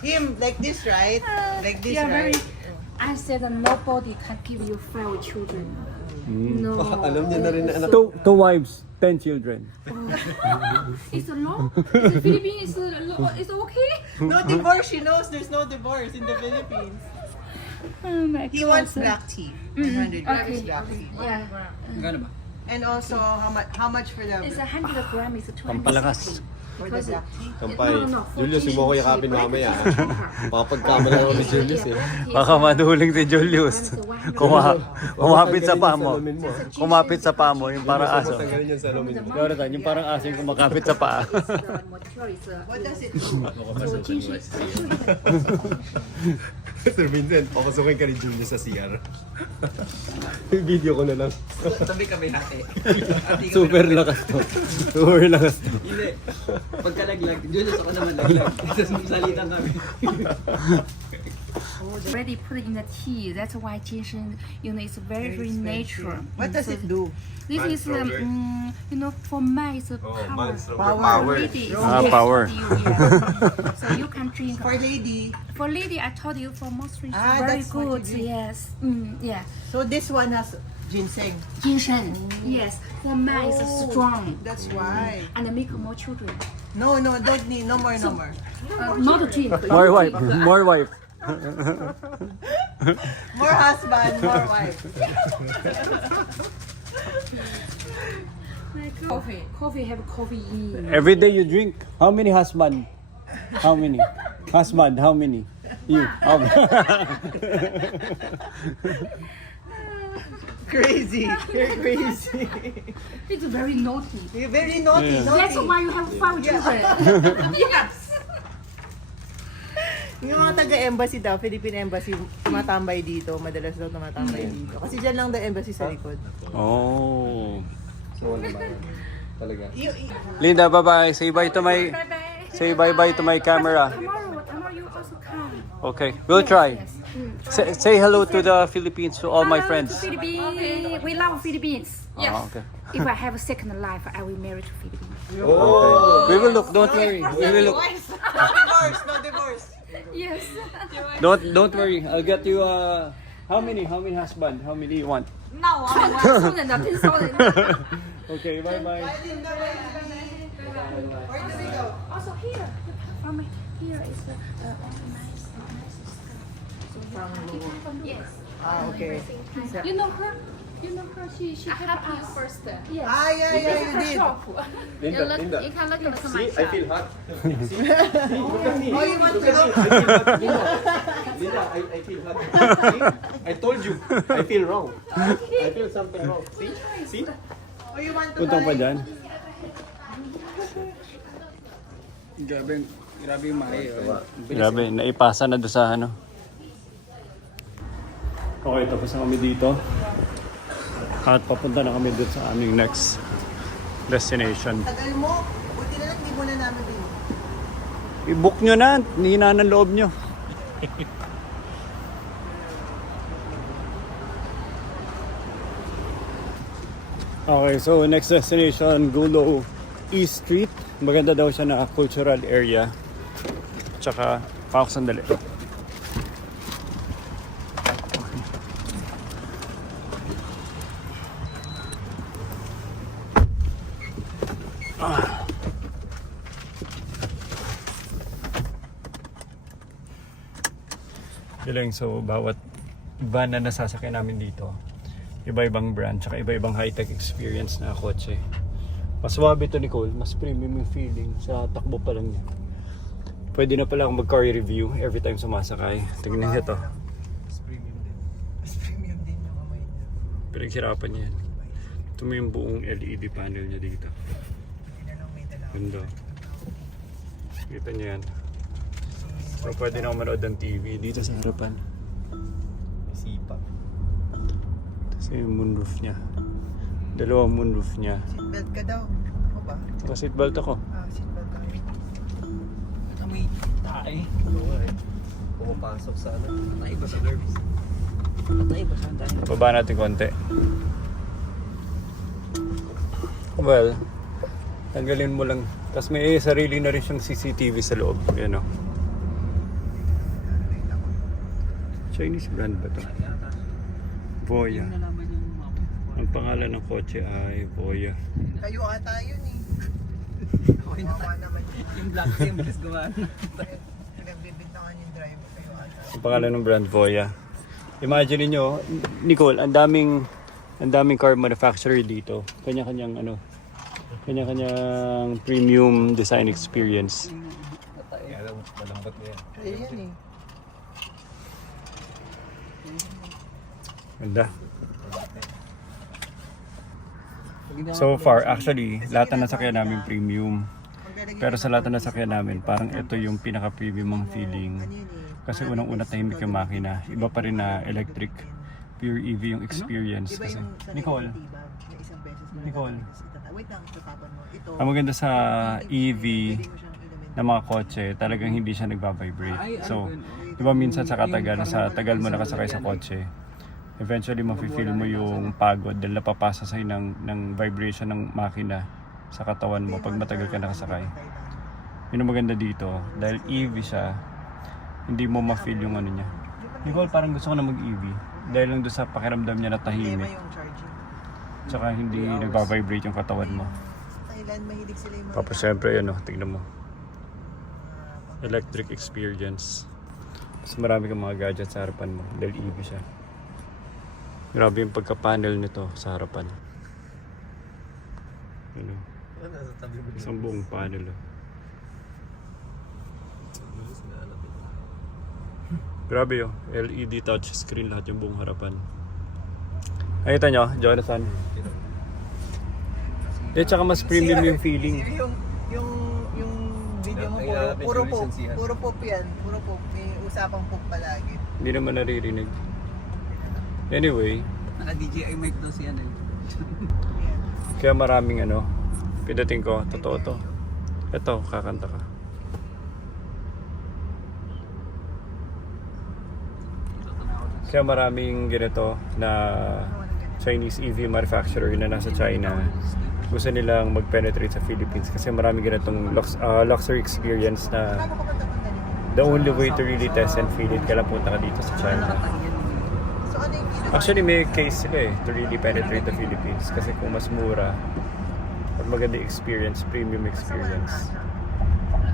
Him, like this, right? Like this, Yeah, right? I said that nobody can give you 5 children. No. Alam niya na rin na anak. 2 wives, 10 children. It's a law. In the Philippines, it's okay. No divorce, she knows there's no divorce in the Philippines. Oh my He wants black tea. 100 grams Okay. black tea. Yeah. Magkano ba? And also, how much for It's the 100 grams. It's 260. Pampalakas. black tea? Kampay. No, Julius, huwag mo ko yakapin mamaya. Makapagkamala ako ni Julius eh. Baka maduling si Julius. Kumapit sa paa mo. Kumapit sa paa mo, yung parang aso. Tanggalin yung salamin mo. Jonathan, yung parang aso yung kumakapit sa paa. What does it do? Sir Vincent, pakasukin ka ni Julius sa CR. Video ko na lang. Tabi kami natin. Super lakas to. Super lakas to. Hindi. Pagkalaglag, Julius ako naman laglag. Tapos magsalitan kami. Already put it in the tea. That's why ginseng, it's very natural. What does it do? This is, for men, it's a power. Power. Lady, it's Power. good for you, yes. So you can drink. For lady. For lady, I told you for moisture, it's Ah, very that's what good. you drink. Yes. Yeah. So this one has ginseng. Ginseng. Yes. For men, it's strong That's why. and make more children. No, don't need. No more. Not drink. More wife. More wife. More husband, more wife. Coffee have coffee in. Every day you drink. How many husband? How many? Husband, how many? You. How many? Crazy. You're crazy. It's very naughty. You're very naughty. That's Naughty. why you have 5 children. Yes. Yung mga taga-embassy daw, Philippine Embassy, tumatambay dito. Madalas daw tumatambay dito. Kasi dyan lang the embassy sa likod. Oh. So, ano ba? Talaga. Linda, bye-bye. Say bye to my... Bye-bye. Say bye-bye to my camera. Tomorrow you also come. Okay, we'll try. Say hello to the Philippines, to all my Hello friends. to Philippines. We love Philippines. Yes. Ah, okay. If I have a second life, I will marry to Philippines. Oh! We will look, don't worry. We will look. No divorce. Yes. Don't worry. I'll get you how many husband? How many you want? No, I want 10,000. Okay, bye-bye. Where do we go? Also here, from here is nice. Yes. Ah, okay. You know her? You know her? She helped us first. Yes. Ah, yeah, you did. Linda, Linda. You can look into my See, I feel hot. Oh, you want to go? Linda, I feel hot. See? I told you. I feel wrong. I feel something wrong. See? See? Oh, you want to Puntang pa buy? dyan. Grabe yung mali. Grabe, naipasa na doon sa ano. Okay, tapos na kami dito. At papunta na kami doon sa aming next destination. Tagal mo. Buti na lang, di mo na namin din. I-book nyo na, hina ng loob nyo. Okay, so next destination, Gulo East Street. Maganda daw siya na cultural area. Tsaka, pakok sandali. Galing, so bawat van na nasasakyan namin dito, iba-ibang brand, tsaka iba-ibang high-tech experience na kotse. Mas swabe to, Nicole. Mas premium yung feeling sa takbo pa lang niya. Pwede na pala akong mag-car review every time sumasakay. Tingnan niyo to. Mas premium din. Mas premium din yung kamay niya. Pinaghirapan niya yan. Ito mo yung buong LED panel niya dito. Hindi na lang may dalawa. Ganda. Kita niyo yan. So pwede na ako manood ng TV dito sa harapan. May sipa. Tapos yung moonroof niya. Dalawang moonroof niya. Seatbelt ka daw. Ako ba? Naka-seatbelt ako. Seatbelt tayo. Amoy tae. Oo eh. Pumapasok sa ano. Patay ba sa nerves? Patay ba saan tayo? Baba natin konti. Well, tanggalin mo lang. Tapos may sarili na rin siyang CCTV sa loob. Yan o. Chinese brand ba to? Voya. Yung nalaman yung mga Ang pangalan ng kotse ay Voya. Kayo ata yun eh. Okay na Kawawa tayo. naman yun. Yung black team, bilis gumana. Pinagbibintangan yung driver. Kayo ata. Ang pangalan ng brand Voya. Imagine niyo, Nicole, ang daming car manufacturer dito. Kanya-kanyang kanya-kanyang premium design experience. Kaya alam, malambot niya. Ayan eh. Ganda. So far, actually, lahat na nasakyan namin premium. Pero sa lahat na nasakyan namin, parang ito yung pinaka-premium ang feeling. Kasi unang-una tahimik yung makina. Iba pa rin na electric. Pure EV yung experience. Iba Kasi, yung sanay Nicole, ng tibag na isang beses mo Nicole. wait lang, tatapan mo. Ito, ang maganda sa EV pwede mo siyang inumin. na mga kotse, talagang hindi siya nagbabibrate. So, di ba minsan sa tagal mo nakasakay sa kotse, eventually mafe-feel mo yung pagod dahil napapasa sa'yo ng vibration ng makina sa katawan mo pag matagal ka nakasakay. Yun ang maganda dito, dahil EV siya, hindi mo ma-feel yung ano niya. Nicole, parang gusto ko na mag-EV dahil lang doon sa pakiramdam niya na Problema tahimik. yung charging. Tsaka hindi nagbabibrate yung katawan mo. Sa Thailand, mahilig sila yung mga Tapos syempre, yun o, tignan mo. Electric experience. Mas marami kang mga gadgets sa harapan mo dahil EV siya. Grabe yung pagka-panel nito sa harapan. Yun o. Nasa tabi mo. Isang buong panel o. Grabe o. LED touch screen lahat yung buong harapan. Nakita nyo, Jonathan? Eh, tsaka mas premium yung feeling. Yung video mo, puro pop yan. Puro pop. May usapang pop palagi. Hindi naman naririnig. Anyway, Naka-DJI mic daw si ano. kaya maraming pidating ko, totoo to. Ito, kakanta ka. Kaya maraming ganito na Chinese EV manufacturer na nasa China. Gusto nilang mag-penetrate sa Philippines kasi maraming ganitong luxury experience na the only way to really test and feel it kailan punta ka dito sa China. So ano yung ginawa? Actually, may case sila to really penetrate the Philippines kasi kung mas mura at maganda yung experience, premium experience,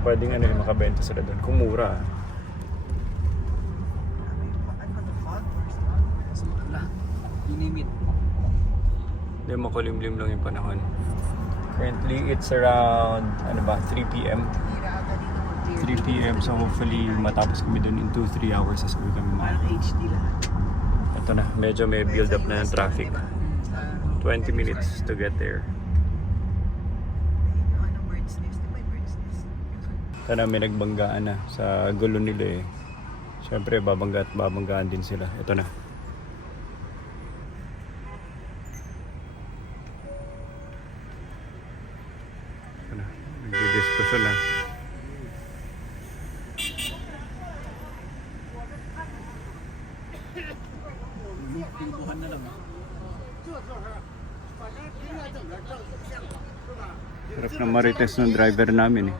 pwedeng makabenta sila doon kung mura. You name it. Hindi, makulimlim lang yung panahon. Currently, it's around 3 p.m. 3 p.m. So hopefully matapos kami doon in 2-3 hours as uwi kami Parang HD lahat. Ito na, medyo may build up na ng traffic. 20 minutes to get there. Ano, bird's nest? Di ba yung bird's nest? Sana may nagbanggaan na sa gulo nila eh. Siyempre, babanggaan din sila. Ito na. Ito na. Nagdidiskusyon na. Pintuhan na lang. Sarap na marites ng driver namin eh.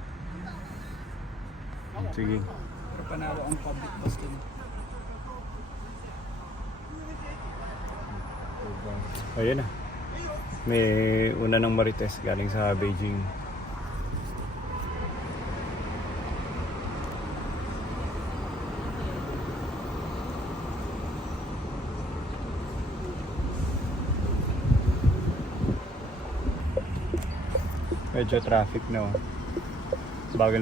Sige. Pero panalo ang public bus din. Ayan na. May una ng marites galing sa Beijing. Medyo traffic na. Oh. Bagal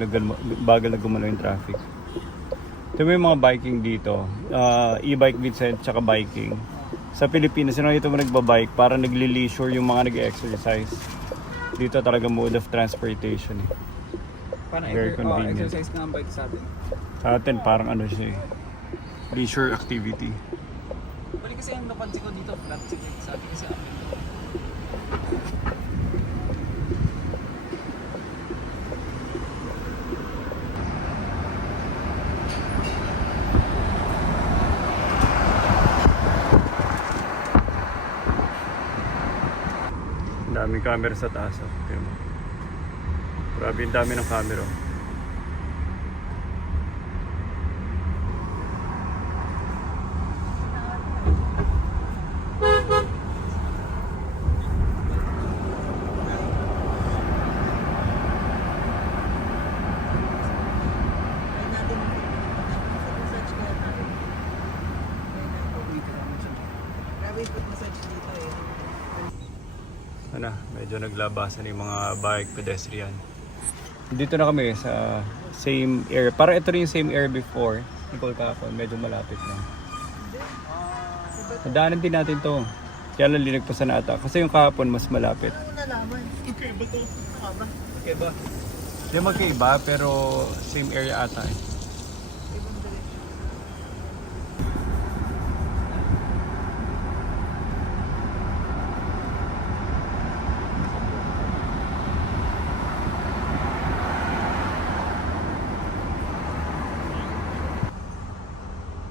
na gumalaw yung traffic. Ito may mga biking dito. E-bike Vincent tsaka biking. Sa Pilipinas, sino ito mo nagbabike para nagli-leisure yung mga nag-exercise. Dito talaga mode of transportation. Eh. Parang Very convenient. exercise na ang bike sa atin. Sa atin parang ano siya eh. Leisure activity. Bali kasi yung napansin ko dito, flat si bike sa atin kasi amin. Ang daming camera sa taas. Oh. Tingnan mo. Grabe yung dami ng camera. Oh. Try natin ang foot massage kaya tayo. Grabe yung foot massage dito eh. Ano, medyo naglabasan yung mga bike pedestrian. Dito na kami sa same area. Para ito rin yung same area before. Nicole kahapon, medyo malapit na. Nadaanan din natin to. Kaya lang linagpasan na ata. Kasi yung kahapon mas malapit. Ano nalaman? Okay ba ito? Nakaba? Okay ba? Hindi magkaiba pero same area ata eh. Ibang direction.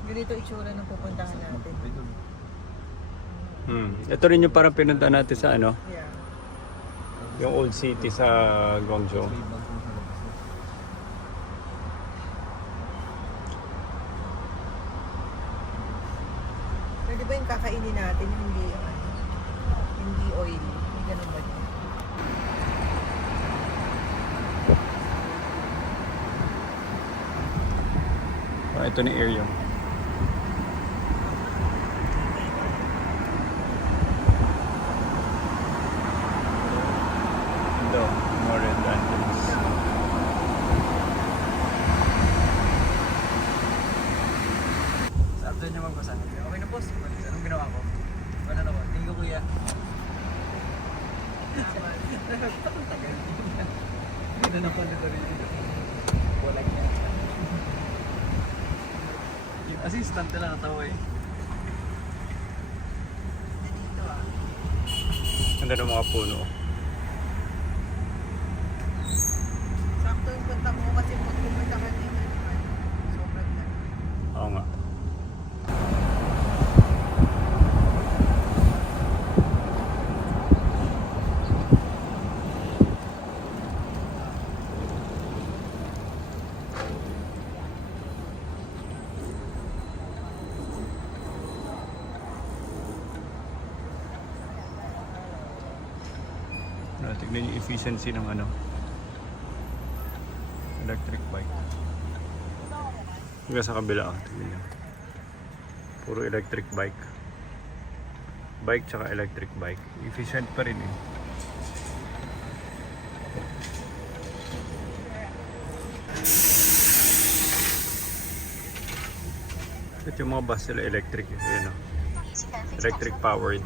Ganito itsura ng pupuntahan natin. Ito rin yung parang pinunta natin sa ano, Yeah. yung old city sa Guangzhou. Pwede ba yung kakainin natin yung hindi oily? Hindi ganun ba yun? Ito na yung area. Ito, more advantage. Sa after niya magbasa. Okay na boss. Anong ginawa ko? Wala na ba? Tingin ko kuya. Hindi na pala na rin. Wala niya. Yung assistant na lang natawa eh. Dito ah. Ganda ng mga puno. Sakto yung punta mo kasi pag pumunta ka din sobrang na. Oo nga. Tignan yung efficiency ng ano, electric bike. Hanggang sa kabila, tignan nyo. Puro electric bike. Bike tsaka electric bike. Efficient pa rin eh. At yung mga bus sila electric eh. Ayan o. Electric powered.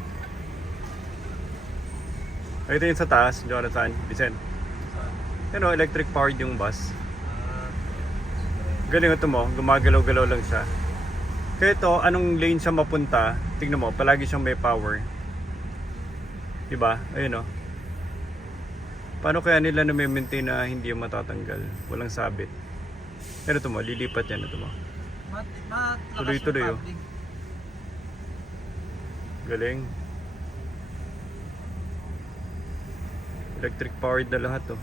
Ay, ito yung sa taas, Jonathan, Vicent. Yan o, electric powered yung bus. Galing ito mo, gumagalaw-galaw lang siya. Kaya ito, anong lane siya mapunta, tignan mo, palagi siyang may power. Diba? Ayun o. Paano kaya nila na-maintain na hindi yung matatanggal? Walang sabit. Pero ito mo, lilipat yan ito mo. Tuloy-tuloy, oh. Galing. Electric powered na lahat oh.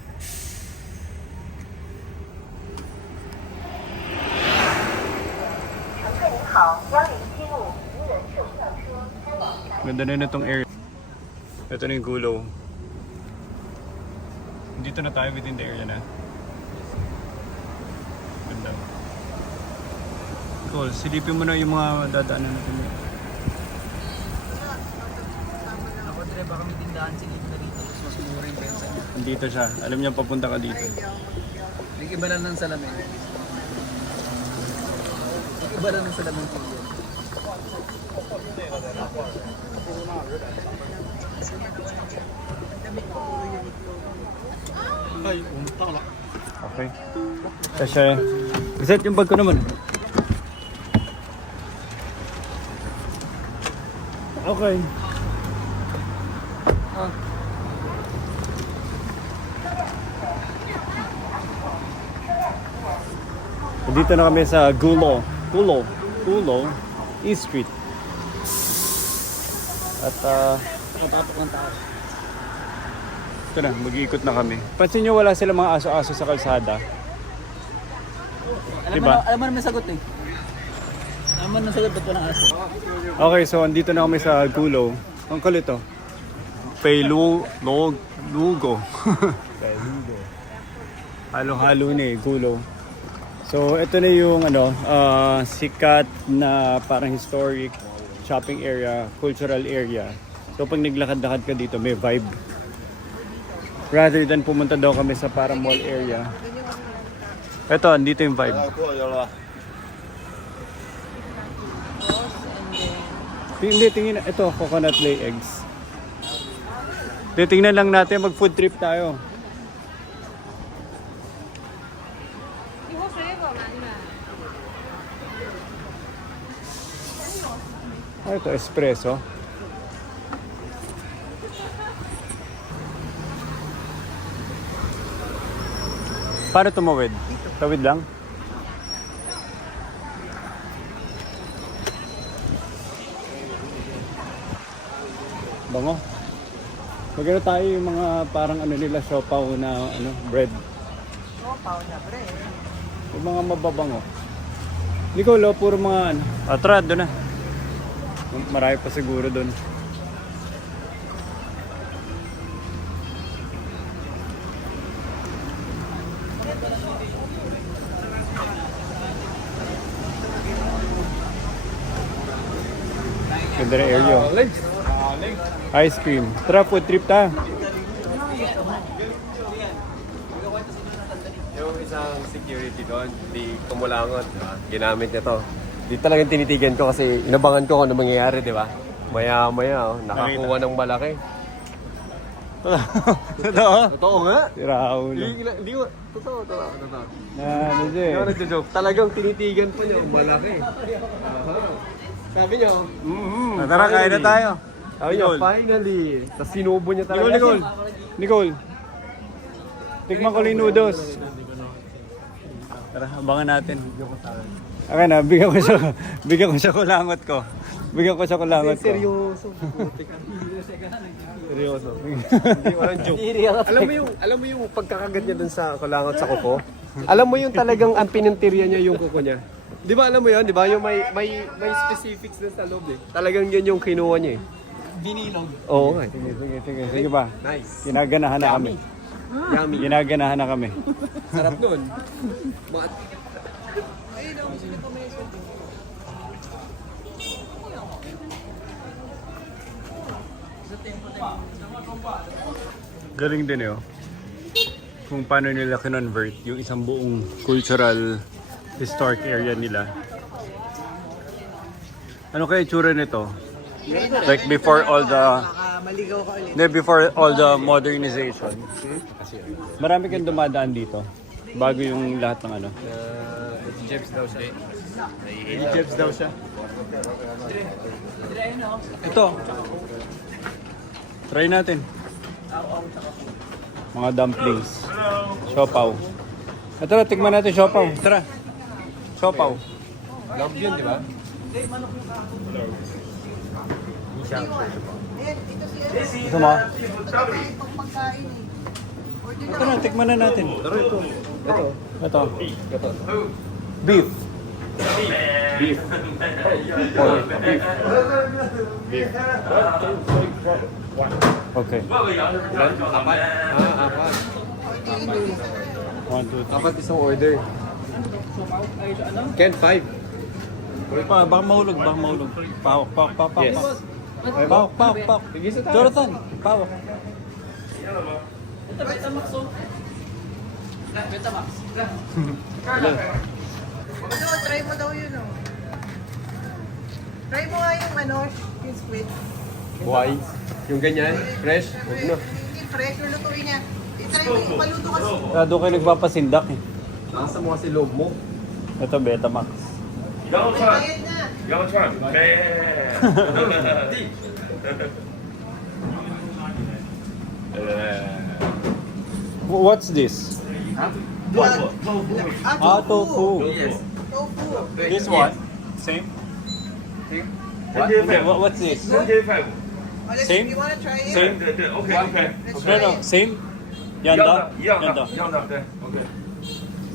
Ganda na itong area. Ito na yung gulo. Dito na tayo within the area na. Ganda. Cool, silipin mo na yung mga dadaanan natin. Ako dire baka may tindahan silip na dito. Mas mura yung Nandito siya. Alam niya papunta ka dito. Nag-iba na ng salamin. Nag-iba na ng salamin po yun. Okay. Kasi, reset yung bag ko naman. Okay. Dito na kami sa Gulo, East Street. At Nakapapok ng tao. ito na, mag-iikot na kami. Pansin nyo, wala silang mga aso-aso sa kalsada. Diba? Alam mo naman sagot eh. Alam mo naman sagot ba't walang aso? Okay, so andito na kami sa Gulo. Ang kulit to. Lugo. Halo-halo na eh, Gulo. So ito na yung sikat na parang historic shopping area, cultural area. So pag naglakad-lakad ka dito, may vibe. Rather than pumunta daw kami sa parang mall area. Ito, andito yung vibe. Hindi, tingin. Ito, coconut lay eggs. Titingnan lang natin, mag food trip tayo. Ito, espresso. Paano tumawid? Tawid lang? Bango. Magano tayo yung mga parang nila siopaw na bread. Siopaw na bread. Yung mga mababango. Nicolo, puro mga Tara, doon na. Marami pa siguro doon. Ganda na area. Ice cream. Tara, food trip ta. Yung isang security doon, di kumulangot, di ba? Ginamit niya to. Di talagang tinitigan ko kasi inabangan ko kung ano mangyayari, di ba? Maya-maya, nakakuha ng malaki. Totoo? Totoo nga. Si Raul. Hindi ko, totoo. Hindi Hindi ko nagjo-joke. Talagang tinitigan po niya, malaki. Sabi niya, Tara, kain na tayo. Sabi niya, finally. Tapos sinubo niya talaga. Nicole. Tikman ko lang yung noodles. Tara, abangan natin. Okay na, bigyan ko siya kulangot ko. Seryoso. Seryoso. Hindi walang joke. Alam mo yung pagkakagat niya dun sa kulangot sa kuko? Alam mo yung talagang ang pinintirya niya yung kuko niya. Di ba alam mo yun? Di ba? Yung may specifics dun sa loob eh. Talagang yun yung kinuha niya eh. Binilog. Oo nga. Sige ba? Nice. Ginaganahan na kami. Yummy. Ginaganahan na kami. Sarap nun. Galing din eh, oh. Kung paano nila kinonvert yung isang buong cultural historic area nila. Ano kaya itsura nito? Like before all the Maligaw ka ulit. before all the modernization. Marami kang dumadaan dito bago yung lahat ng ano. Jebs daw siya. Jebs daw siya. Ito. Try natin. Mga dumplings. Siopaw. Tara, tikman natin siopaw. Tara. Siopaw. Love yun, di ba? Gusto mo? Pagkain eh. Ito na, tikman na natin. Ito. Beef. Beef. Okay. Apat. Apat. 1, 2, 3. Apat isang order. Ken, 5. Baka mahulog. Pawak. Pawak. Jonathan, pawak. Betamax oh. Betamax. Ano, try mo daw yun, oh. Try mo nga yung ano, yung squid. Why? Yung ganyan? Fresh? Huwag na. Hindi fresh, lulutuin niya. I-try mo yung paluto kasi. Doon kayo nagpapasindak eh. Nasa mo kasi loob mo. Ito, Betamax. May bayad na. What's this? Blood. Ah, tofu. Tofu. This one? Same? What's this? Oh, let's, Same? you wanna try it? Same? Let's No, try no, it. same? Yanda? Yanda.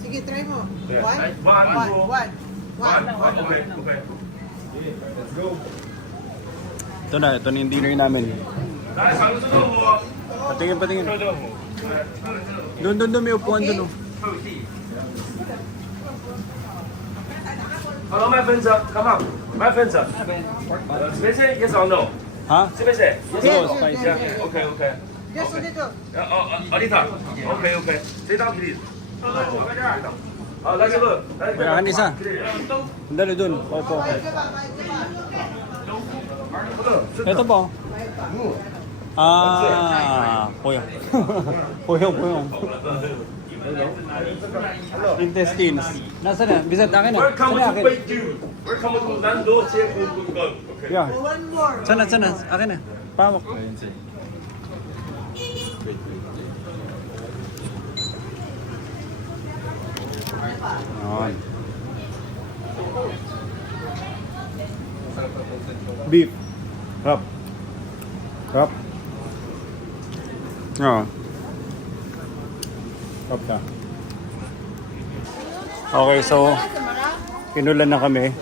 Sige, try mo. Yeah. One? One. Ito na yung dinner namin. Patingin. Doon, may upuan doon. Hello, my friends, come on. My friends, spicy, yes or no? Ha? Spicy, yes Yeah, or no? spicy. Yeah, okay. Just put it up. Alita, okay. Sit down, please. Let's go. Kaya isa. Dali doon. Opo. Bayad ka ba? Bayad ka ba? Ito po. Puyong. Puyong. Intestines. Nasaan na? Bisat, akin na. Welcome Saan to akin? Beijing. Welcome to Nando Chef.com. Okay. Yeah. One more. Sana. Akin na. Pamok. Ayan. Beef. Rap. Oo. Rap ka. Okay, so pinulan na kami.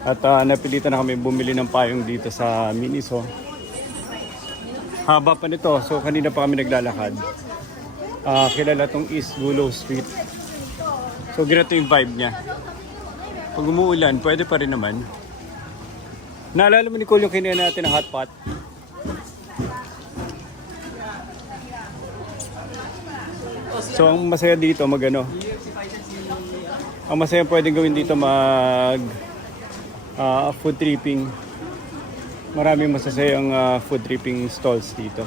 At napilitan na kami bumili ng payong dito sa Miniso. Haba pa nito, so kanina pa kami naglalakad. Kilala tong East Gulo Street. So ganito yung vibe niya. Pag umuulan, pwede pa rin naman. Naalala mo, Nicole, yung kinaya natin na hot pot? So ang masaya dito ang masaya pwedeng gawin dito food tripping. Maraming masasayang food tripping stalls dito.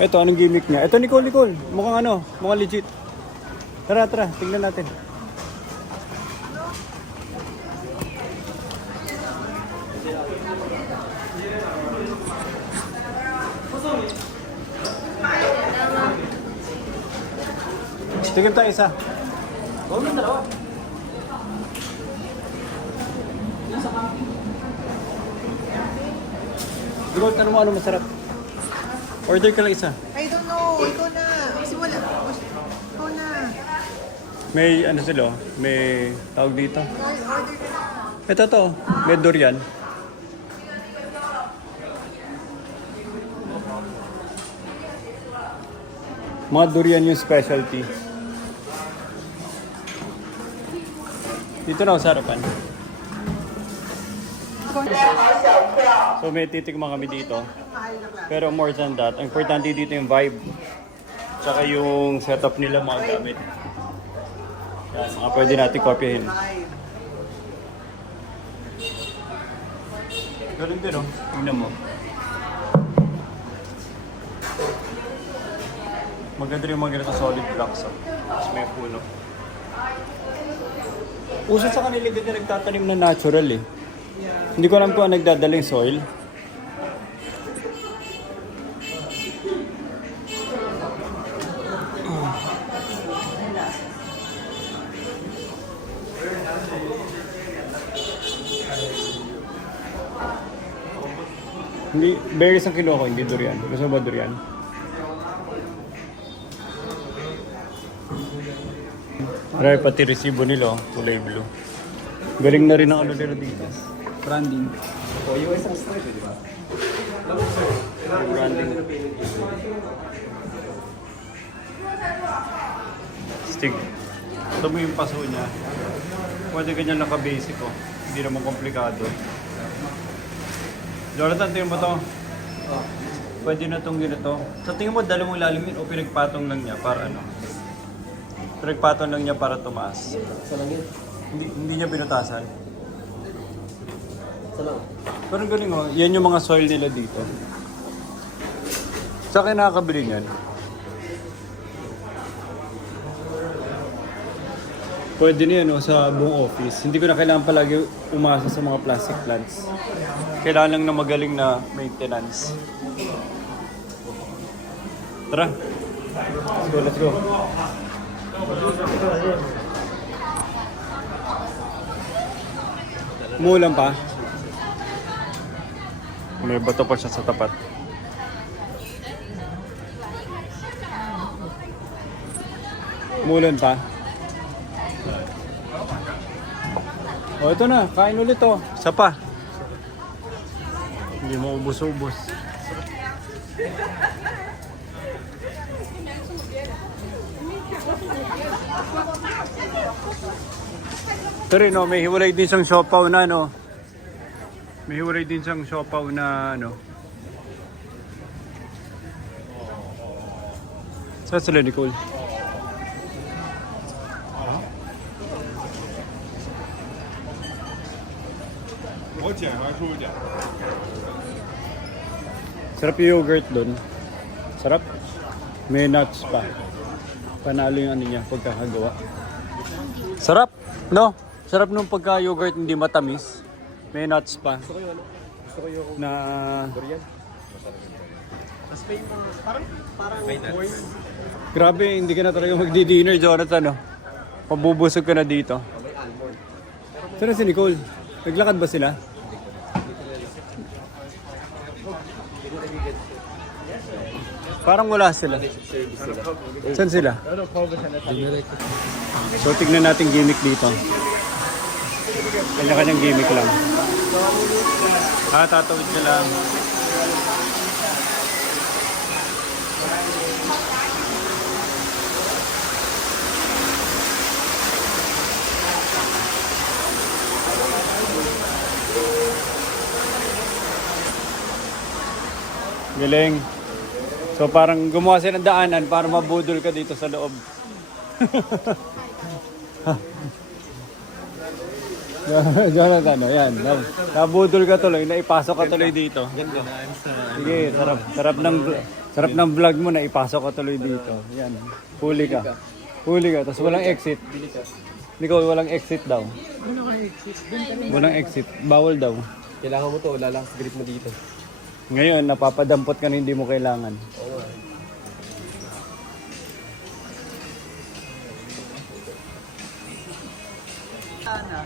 Ito, anong gimmick niya? Ito, Nicole. Mukhang legit. Tara, tingnan natin. Tigil tayo isa. Nicole, tanong mo ano masarap. Order ka lang isa. I don't know. Ikaw na. Kasi wala. Ikaw na. May ano sila, may tawag dito. Guys, order ka na. Ito to, may durian. Mga durian yung specialty. Dito na ako sa harapan. So may titikman kami dito. Pero more than that, ang importante dito yung vibe. Tsaka yung setup nila mga gamit. Yan, mga pwede natin kopyahin. Galing din, oh. Tingnan mo. Maganda rin yung mga ganito solid blocks, oh. Tapos may puno. Uso sa kanila din na nagtatanim na natural, eh. Hindi ko alam kung ang nagdadaling soil. Hindi, berries ang kinuha ko, hindi durian. Gusto mo ba durian? Marami pati resibo nila, oh, kulay blue. Galing na rin ang ano nila dito. Branding. US ang style, di ba? Branding. Stick. Ito mo yung paso niya. Pwede ganyan naka-basic, oh. Hindi naman komplikado. Jonathan, tingnan mo to. Pwede na itong ganito. Sa tingin mo, dala mong lalim yun o pinagpatong lang niya para ano? Pinagpatong lang niya para tumaas. Hindi niya binutasan. Pero galing oh. Yan yung mga soil nila dito. Sa akin nakakabili niyan. Pwede na yan oh, sa buong office. Hindi ko na kailangan palagi umasa sa mga plastic plants. Kailangan lang na magaling na maintenance. Tara. Let's go. Umuulan pa. May bato pa siya sa tapat. Umuulan pa. O ito na, kain ulit to. Isa pa. Hindi mo ubos-ubos. Ito rin, no, may hiwalay din siyang siopaw na, no. May hiwalay din siyang siopaw na, ano. Saan sila, Nicole? Sarap yung yogurt doon. Sarap. May nuts pa. Panalo yung ano niya, pagkakagawa. Sarap, no? Sarap nung pagka-yogurt hindi matamis. May nuts pa. Gusto ko yung Na durian. Mas may parang corn. grabe, hindi ka na talaga magdi-dinner, Jonathan, no? Pabubusog ka na dito. May almond. Saan na si Nicole? Naglakad ba sila? Parang wala sila. Saan sila? So tignan natin gimmick dito. Kanya-kanyang gimmick lang. Tatawid sila. Galing. So parang gumawa sila ng daanan para mabudol ka dito sa loob. Jonathan, yan. Nabudol ka tuloy, naipasok ka tuloy dito. Sige, sarap ng vlog mo, naipasok ka tuloy dito. Yan, huli ka. Huli ka, tapos walang exit. Nicole, walang exit daw. Walang exit, bawal daw. Kailangan mo to, lalang sa grip mo dito. Ngayon, napapadampot ka na hindi mo kailangan.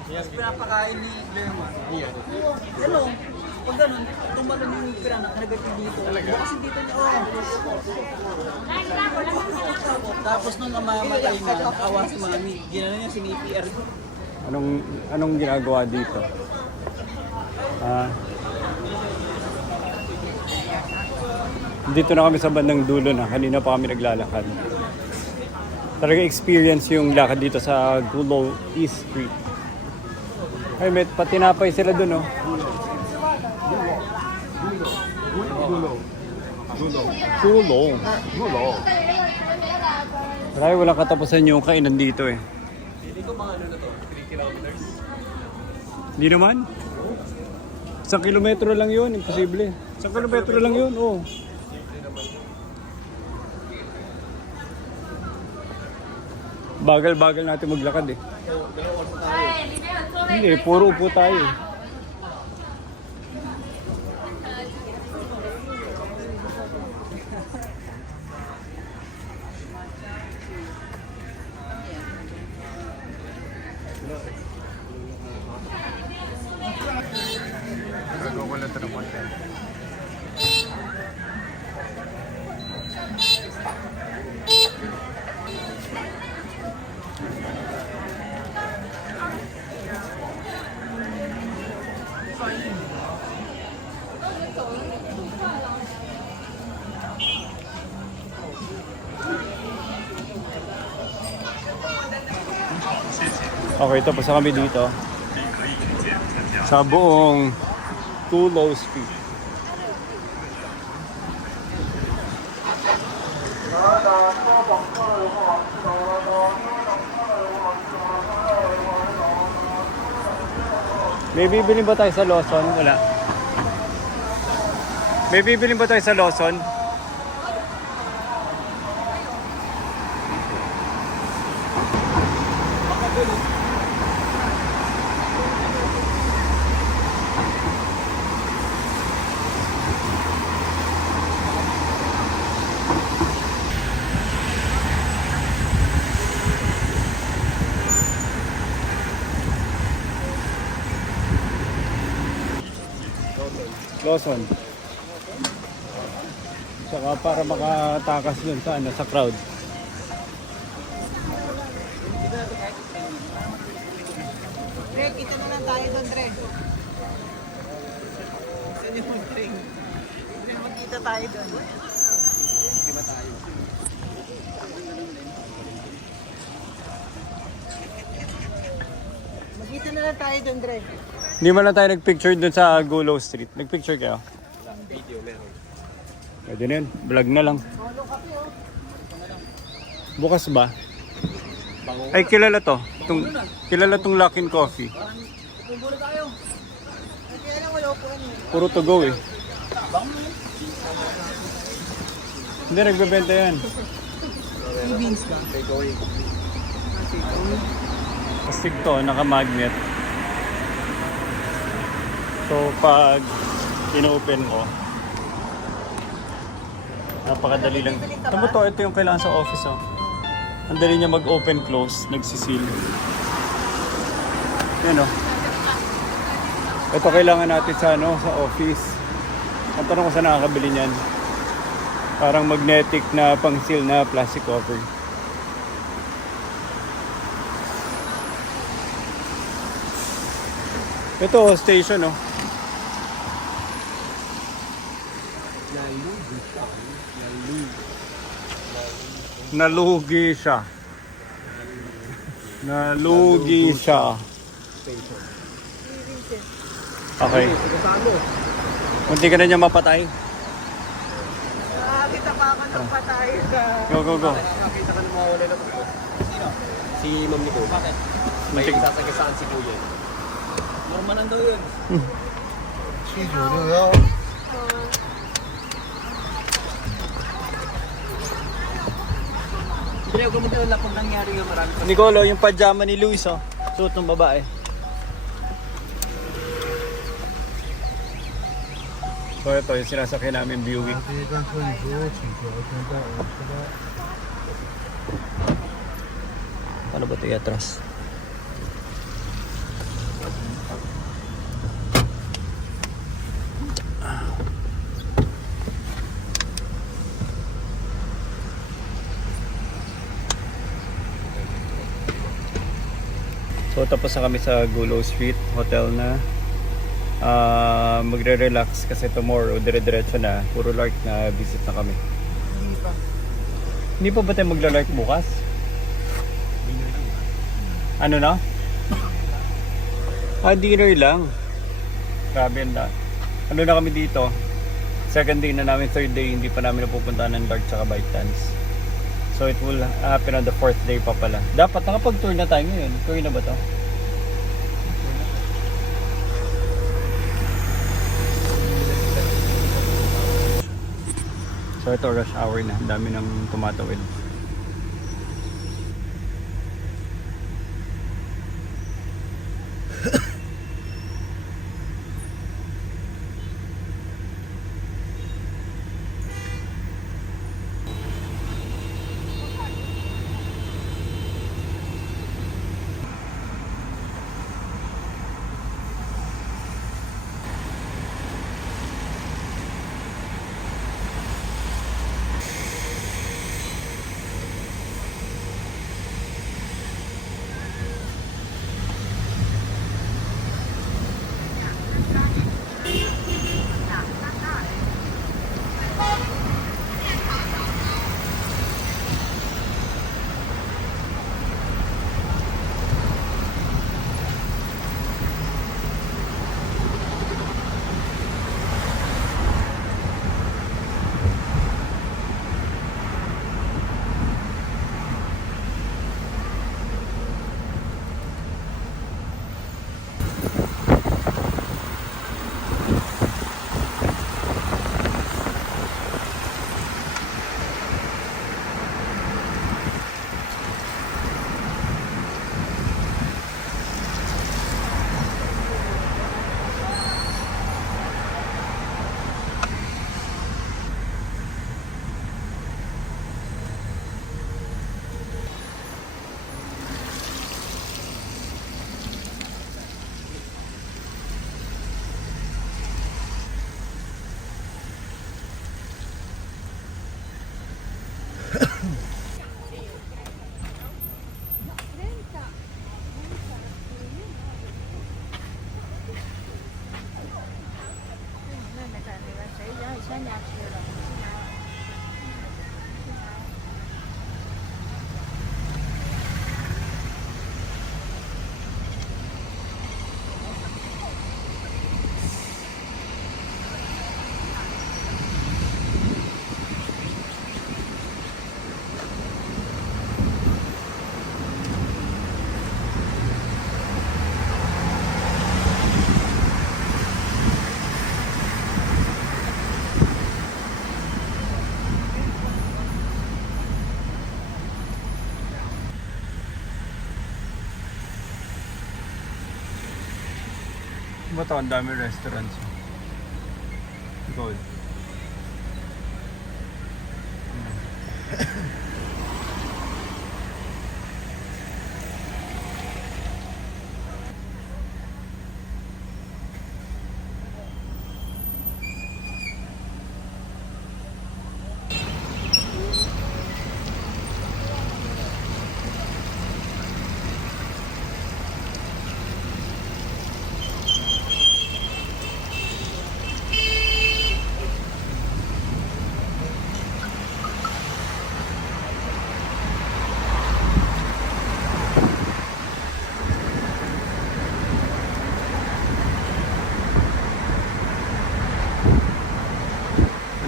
Tapos pinapakain ni Glerma. Ano? Pag ganun, tumalon yung pirana, nagating dito. Kasi dito niya, Tapos nung mamamatay na, awa si Mami, ginano niya si APR. Anong ginagawa dito? Dito na kami sa bandang dulo na. Kanina pa kami naglalakad. Talaga experience yung lakad dito sa Gulo East Street. Ay, may patinapay sila dun, oh. Gulo. Marami walang katapusan yung kainan dito, eh. Hindi ko mga ano na to, 3 kilometers. Hindi naman. 1 kilometro lang yun, imposible. 1 kilometro lang yun, oh. Bagal-bagal natin maglakad eh. Hindi, puro upo tayo eh. Gagawa ko lang ito ng content. Okay, tapos na kami dito sa buong Gulo Street. May bibili ba tayo sa Lawson? Wala. May bibili ba tayo sa Lawson? Lawson. Saka para makatakas dun sa, sa crowd. Dre, kita na lang tayo doon, Dre. Saan yung mag-drink? Dre, magkita tayo doon. Magkita na lang tayo doon, Dre. Hindi man lang tayo nagpicture dun sa Gulo Street. Nagpicture kayo? Video meron. Pwede na yun. Vlog na lang. Bukas ba? Ay, kilala to. Kilala tong Luckin Coffee. Puro to go eh. Hindi, nagbebenta yan. E-beans ba? Take away. Plastic to, naka-magnet. So, pag in-open ko, napakadali lang. Ano to? Ito yung kailangan sa office, oh. Ang dali niya mag-open, close, nagsisil. Yan, oh. Ito kailangan natin sa, sa office. Ang tanong ko saan nakakabili niyan. Parang magnetic na pang-seal na plastic cover. Ito, station, oh. Nalugi siya. Nalugi siya. Okay. Munti ka na niya mapatay. Nakakita pa ako ng patay sa... Go, go, go. Nakita ka na mawawala na po. Sino? Si Ma'am Nico. Bakit? May Muntik. sasagasaan si Kuya. Normal daw yun. Dre, huwag mo tayo pag nangyari nga marami pa. Nicolo, yung pajama ni Luis, oh. Suot ng babae. So ito, yung sinasakyan namin viewing. Paano ba ito i-atras? So tapos na kami sa Gulo Street Hotel na. Magre-relax kasi tomorrow dire-diretso na. Puro lark na visit na kami. Hindi pa ba tayo magla-lark bukas? Ano na? Dinner lang. Grabe na. Ano na kami dito? Second day na namin, third day hindi pa namin napupuntahan ng lark tsaka bike dance. So it will happen on the fourth day pa pala. Dapat nakapag-tour na tayo ngayon. Tour na ba to? So ito rush hour na. Ang dami nang tumatawid. Ba ito? Ang dami restaurants. Gold.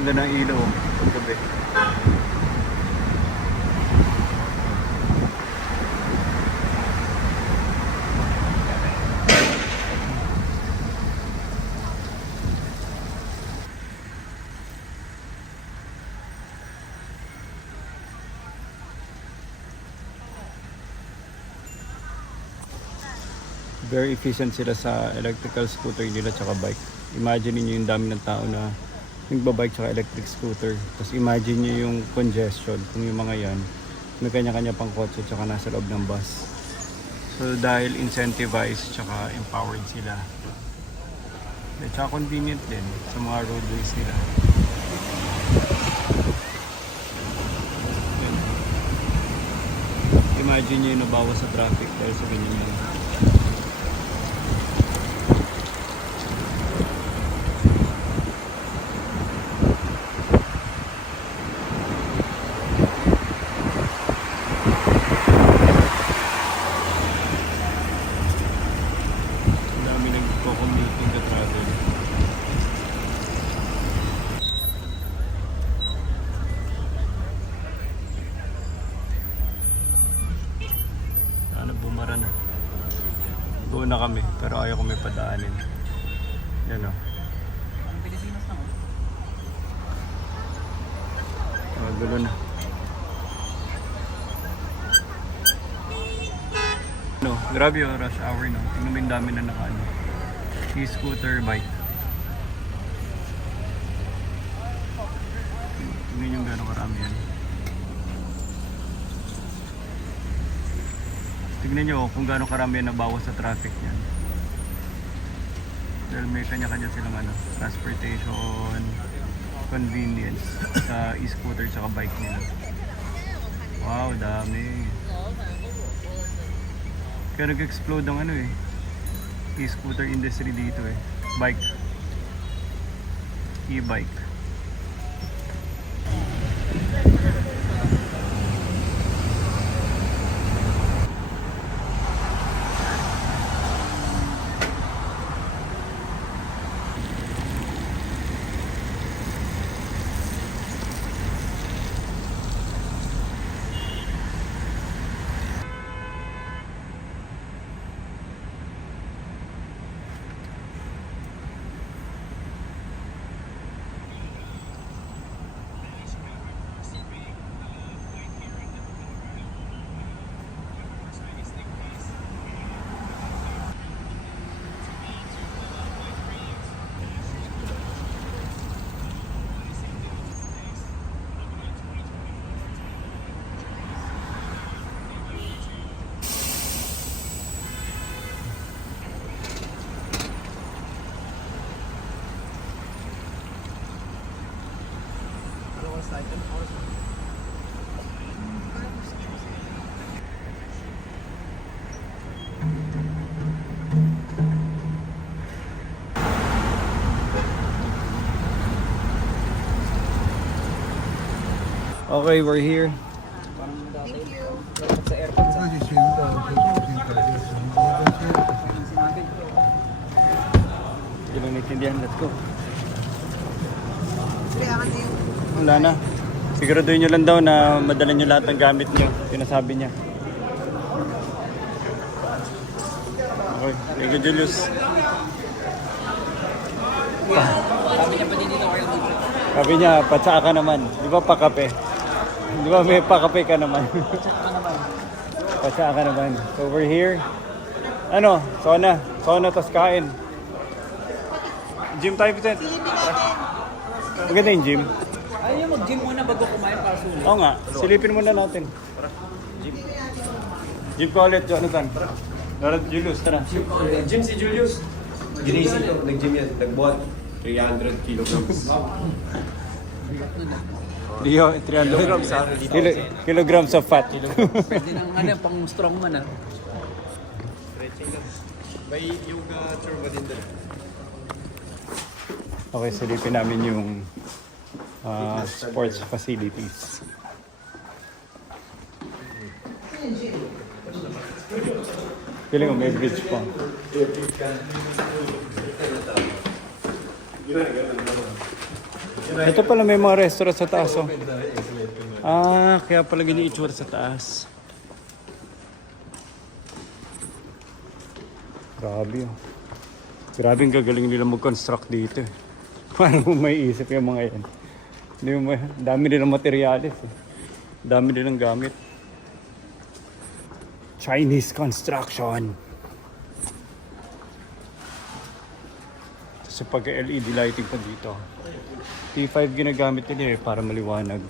Ganda ng ilaw pag gabi. Very efficient sila sa electrical scooter nila tsaka bike. Imagine niyo yung dami ng tao na nagbabike tsaka electric scooter. Tapos imagine niyo yung congestion kung yung mga yan may kanya-kanya pang kotse tsaka nasa loob ng bus. So dahil incentivized tsaka empowered sila. At tsaka convenient din sa mga roadways nila. Yan. Imagine niyo yung nabawas sa traffic dahil sa ganyan yan. Bumara na. Go na kami, pero ayaw kami padaanin. Yan o. Gulo na. No, grabe yung rush hour no. Tingnan mo yung dami na nakaano. E-scooter, bike. Tingnan yung gano'ng karami yan. Tignan nyo kung gaano karami na nabawas sa traffic niyan. Dahil may kanya-kanya silang transportation, convenience sa e-scooter at bike nila. Wow, dami. Kaya nag-explode ang e-scooter industry dito Bike. E-bike. Okay, we're here. Hindi lang naiintindihan. Let's go. Wala na. Siguraduhin nyo lang daw na madala nyo lahat ng gamit nyo. Sinasabi niya. Okay. Thank you, Julius. Sabi niya, patsa ka naman. Di ba pakape? Di ba may pakape ka naman? Patsa ka naman. So we're here. Ano? Sauna. Sauna tas kain. Gym tayo, Vincent. Silipin natin. Maganda yung gym. Ayaw mag-gym muna bago kumain para sulit. Oo nga, silipin muna natin. Gym ko ulit, Jonathan. Tara, Julius, tara. Gym si Julius. Ginising ko, nag-gym yan. Nagbuhat. 300 kilograms. 300 kilograms of fat. Pwede nang pang strongman ah. May yoga churma din doon. Okay, silipin namin yung sports facilities. Feeling ko may bridge pa. Ito pala may mga restaurant sa taas. Oh. Kaya pala ganyan itsura sa taas. Grabe oh. Grabe ang gagaling nila mag-construct dito. Paano mo may isip yung mga yan? Hindi mo dami nilang materyales. Dami nilang gamit. Chinese construction. Kasi pag LED lighting pa dito. T5 ginagamit nila para maliwanag.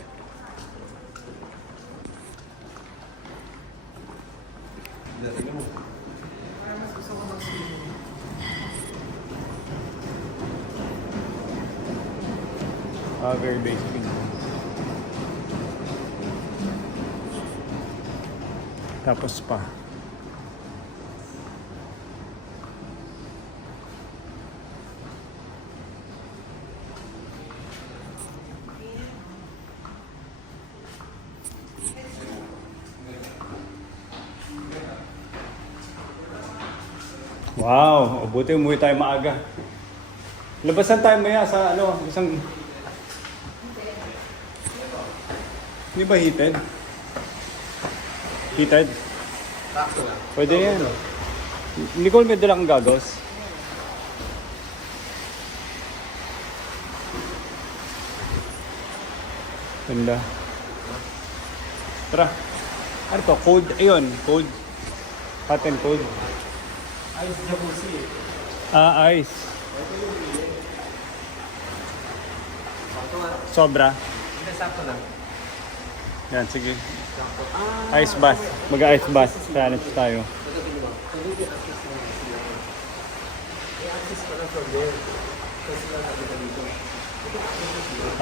Very basic. Tapos pa. Wow, buti umuwi tayo maaga. Labasan tayo maya sa isang... Hindi ba heated? Heated? Pwede yan. Nicole, may dala kang goggles. Ganda. Tara. Ano to? Code? Ayun, code. Hot and cold. Ice jacuzzi. Ice. Sobra. Hindi, sakto lang. Yan, sige. Ice bath. Mag-ice bath. Challenge tayo.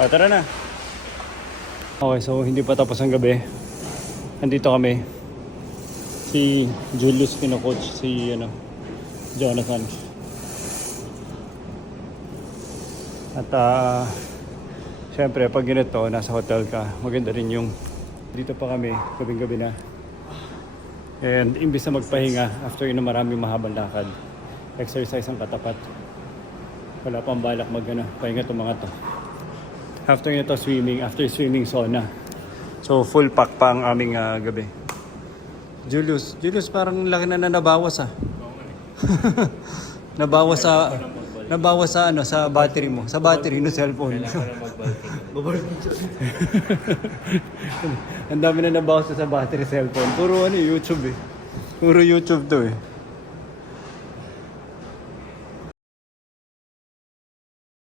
Tara na. Okay, so hindi pa tapos ang gabi. Nandito kami. Si Julius kino-coach si Jonathan. At syempre pag ganito nasa hotel ka, maganda rin yung dito pa kami, gabing-gabi na. And imbis na magpahinga after yun na maraming mahabang lakad, exercise ang katapat. Wala pang balak pahinga itong mga to. After nito swimming, after swimming sauna. So full pack pa ang aming gabi. Julius parang laki na nabawas ah. nabawas sa battery mo, sa battery ng cellphone. Ang dami na nabawas sa battery cellphone. Puro YouTube eh. Puro YouTube to eh.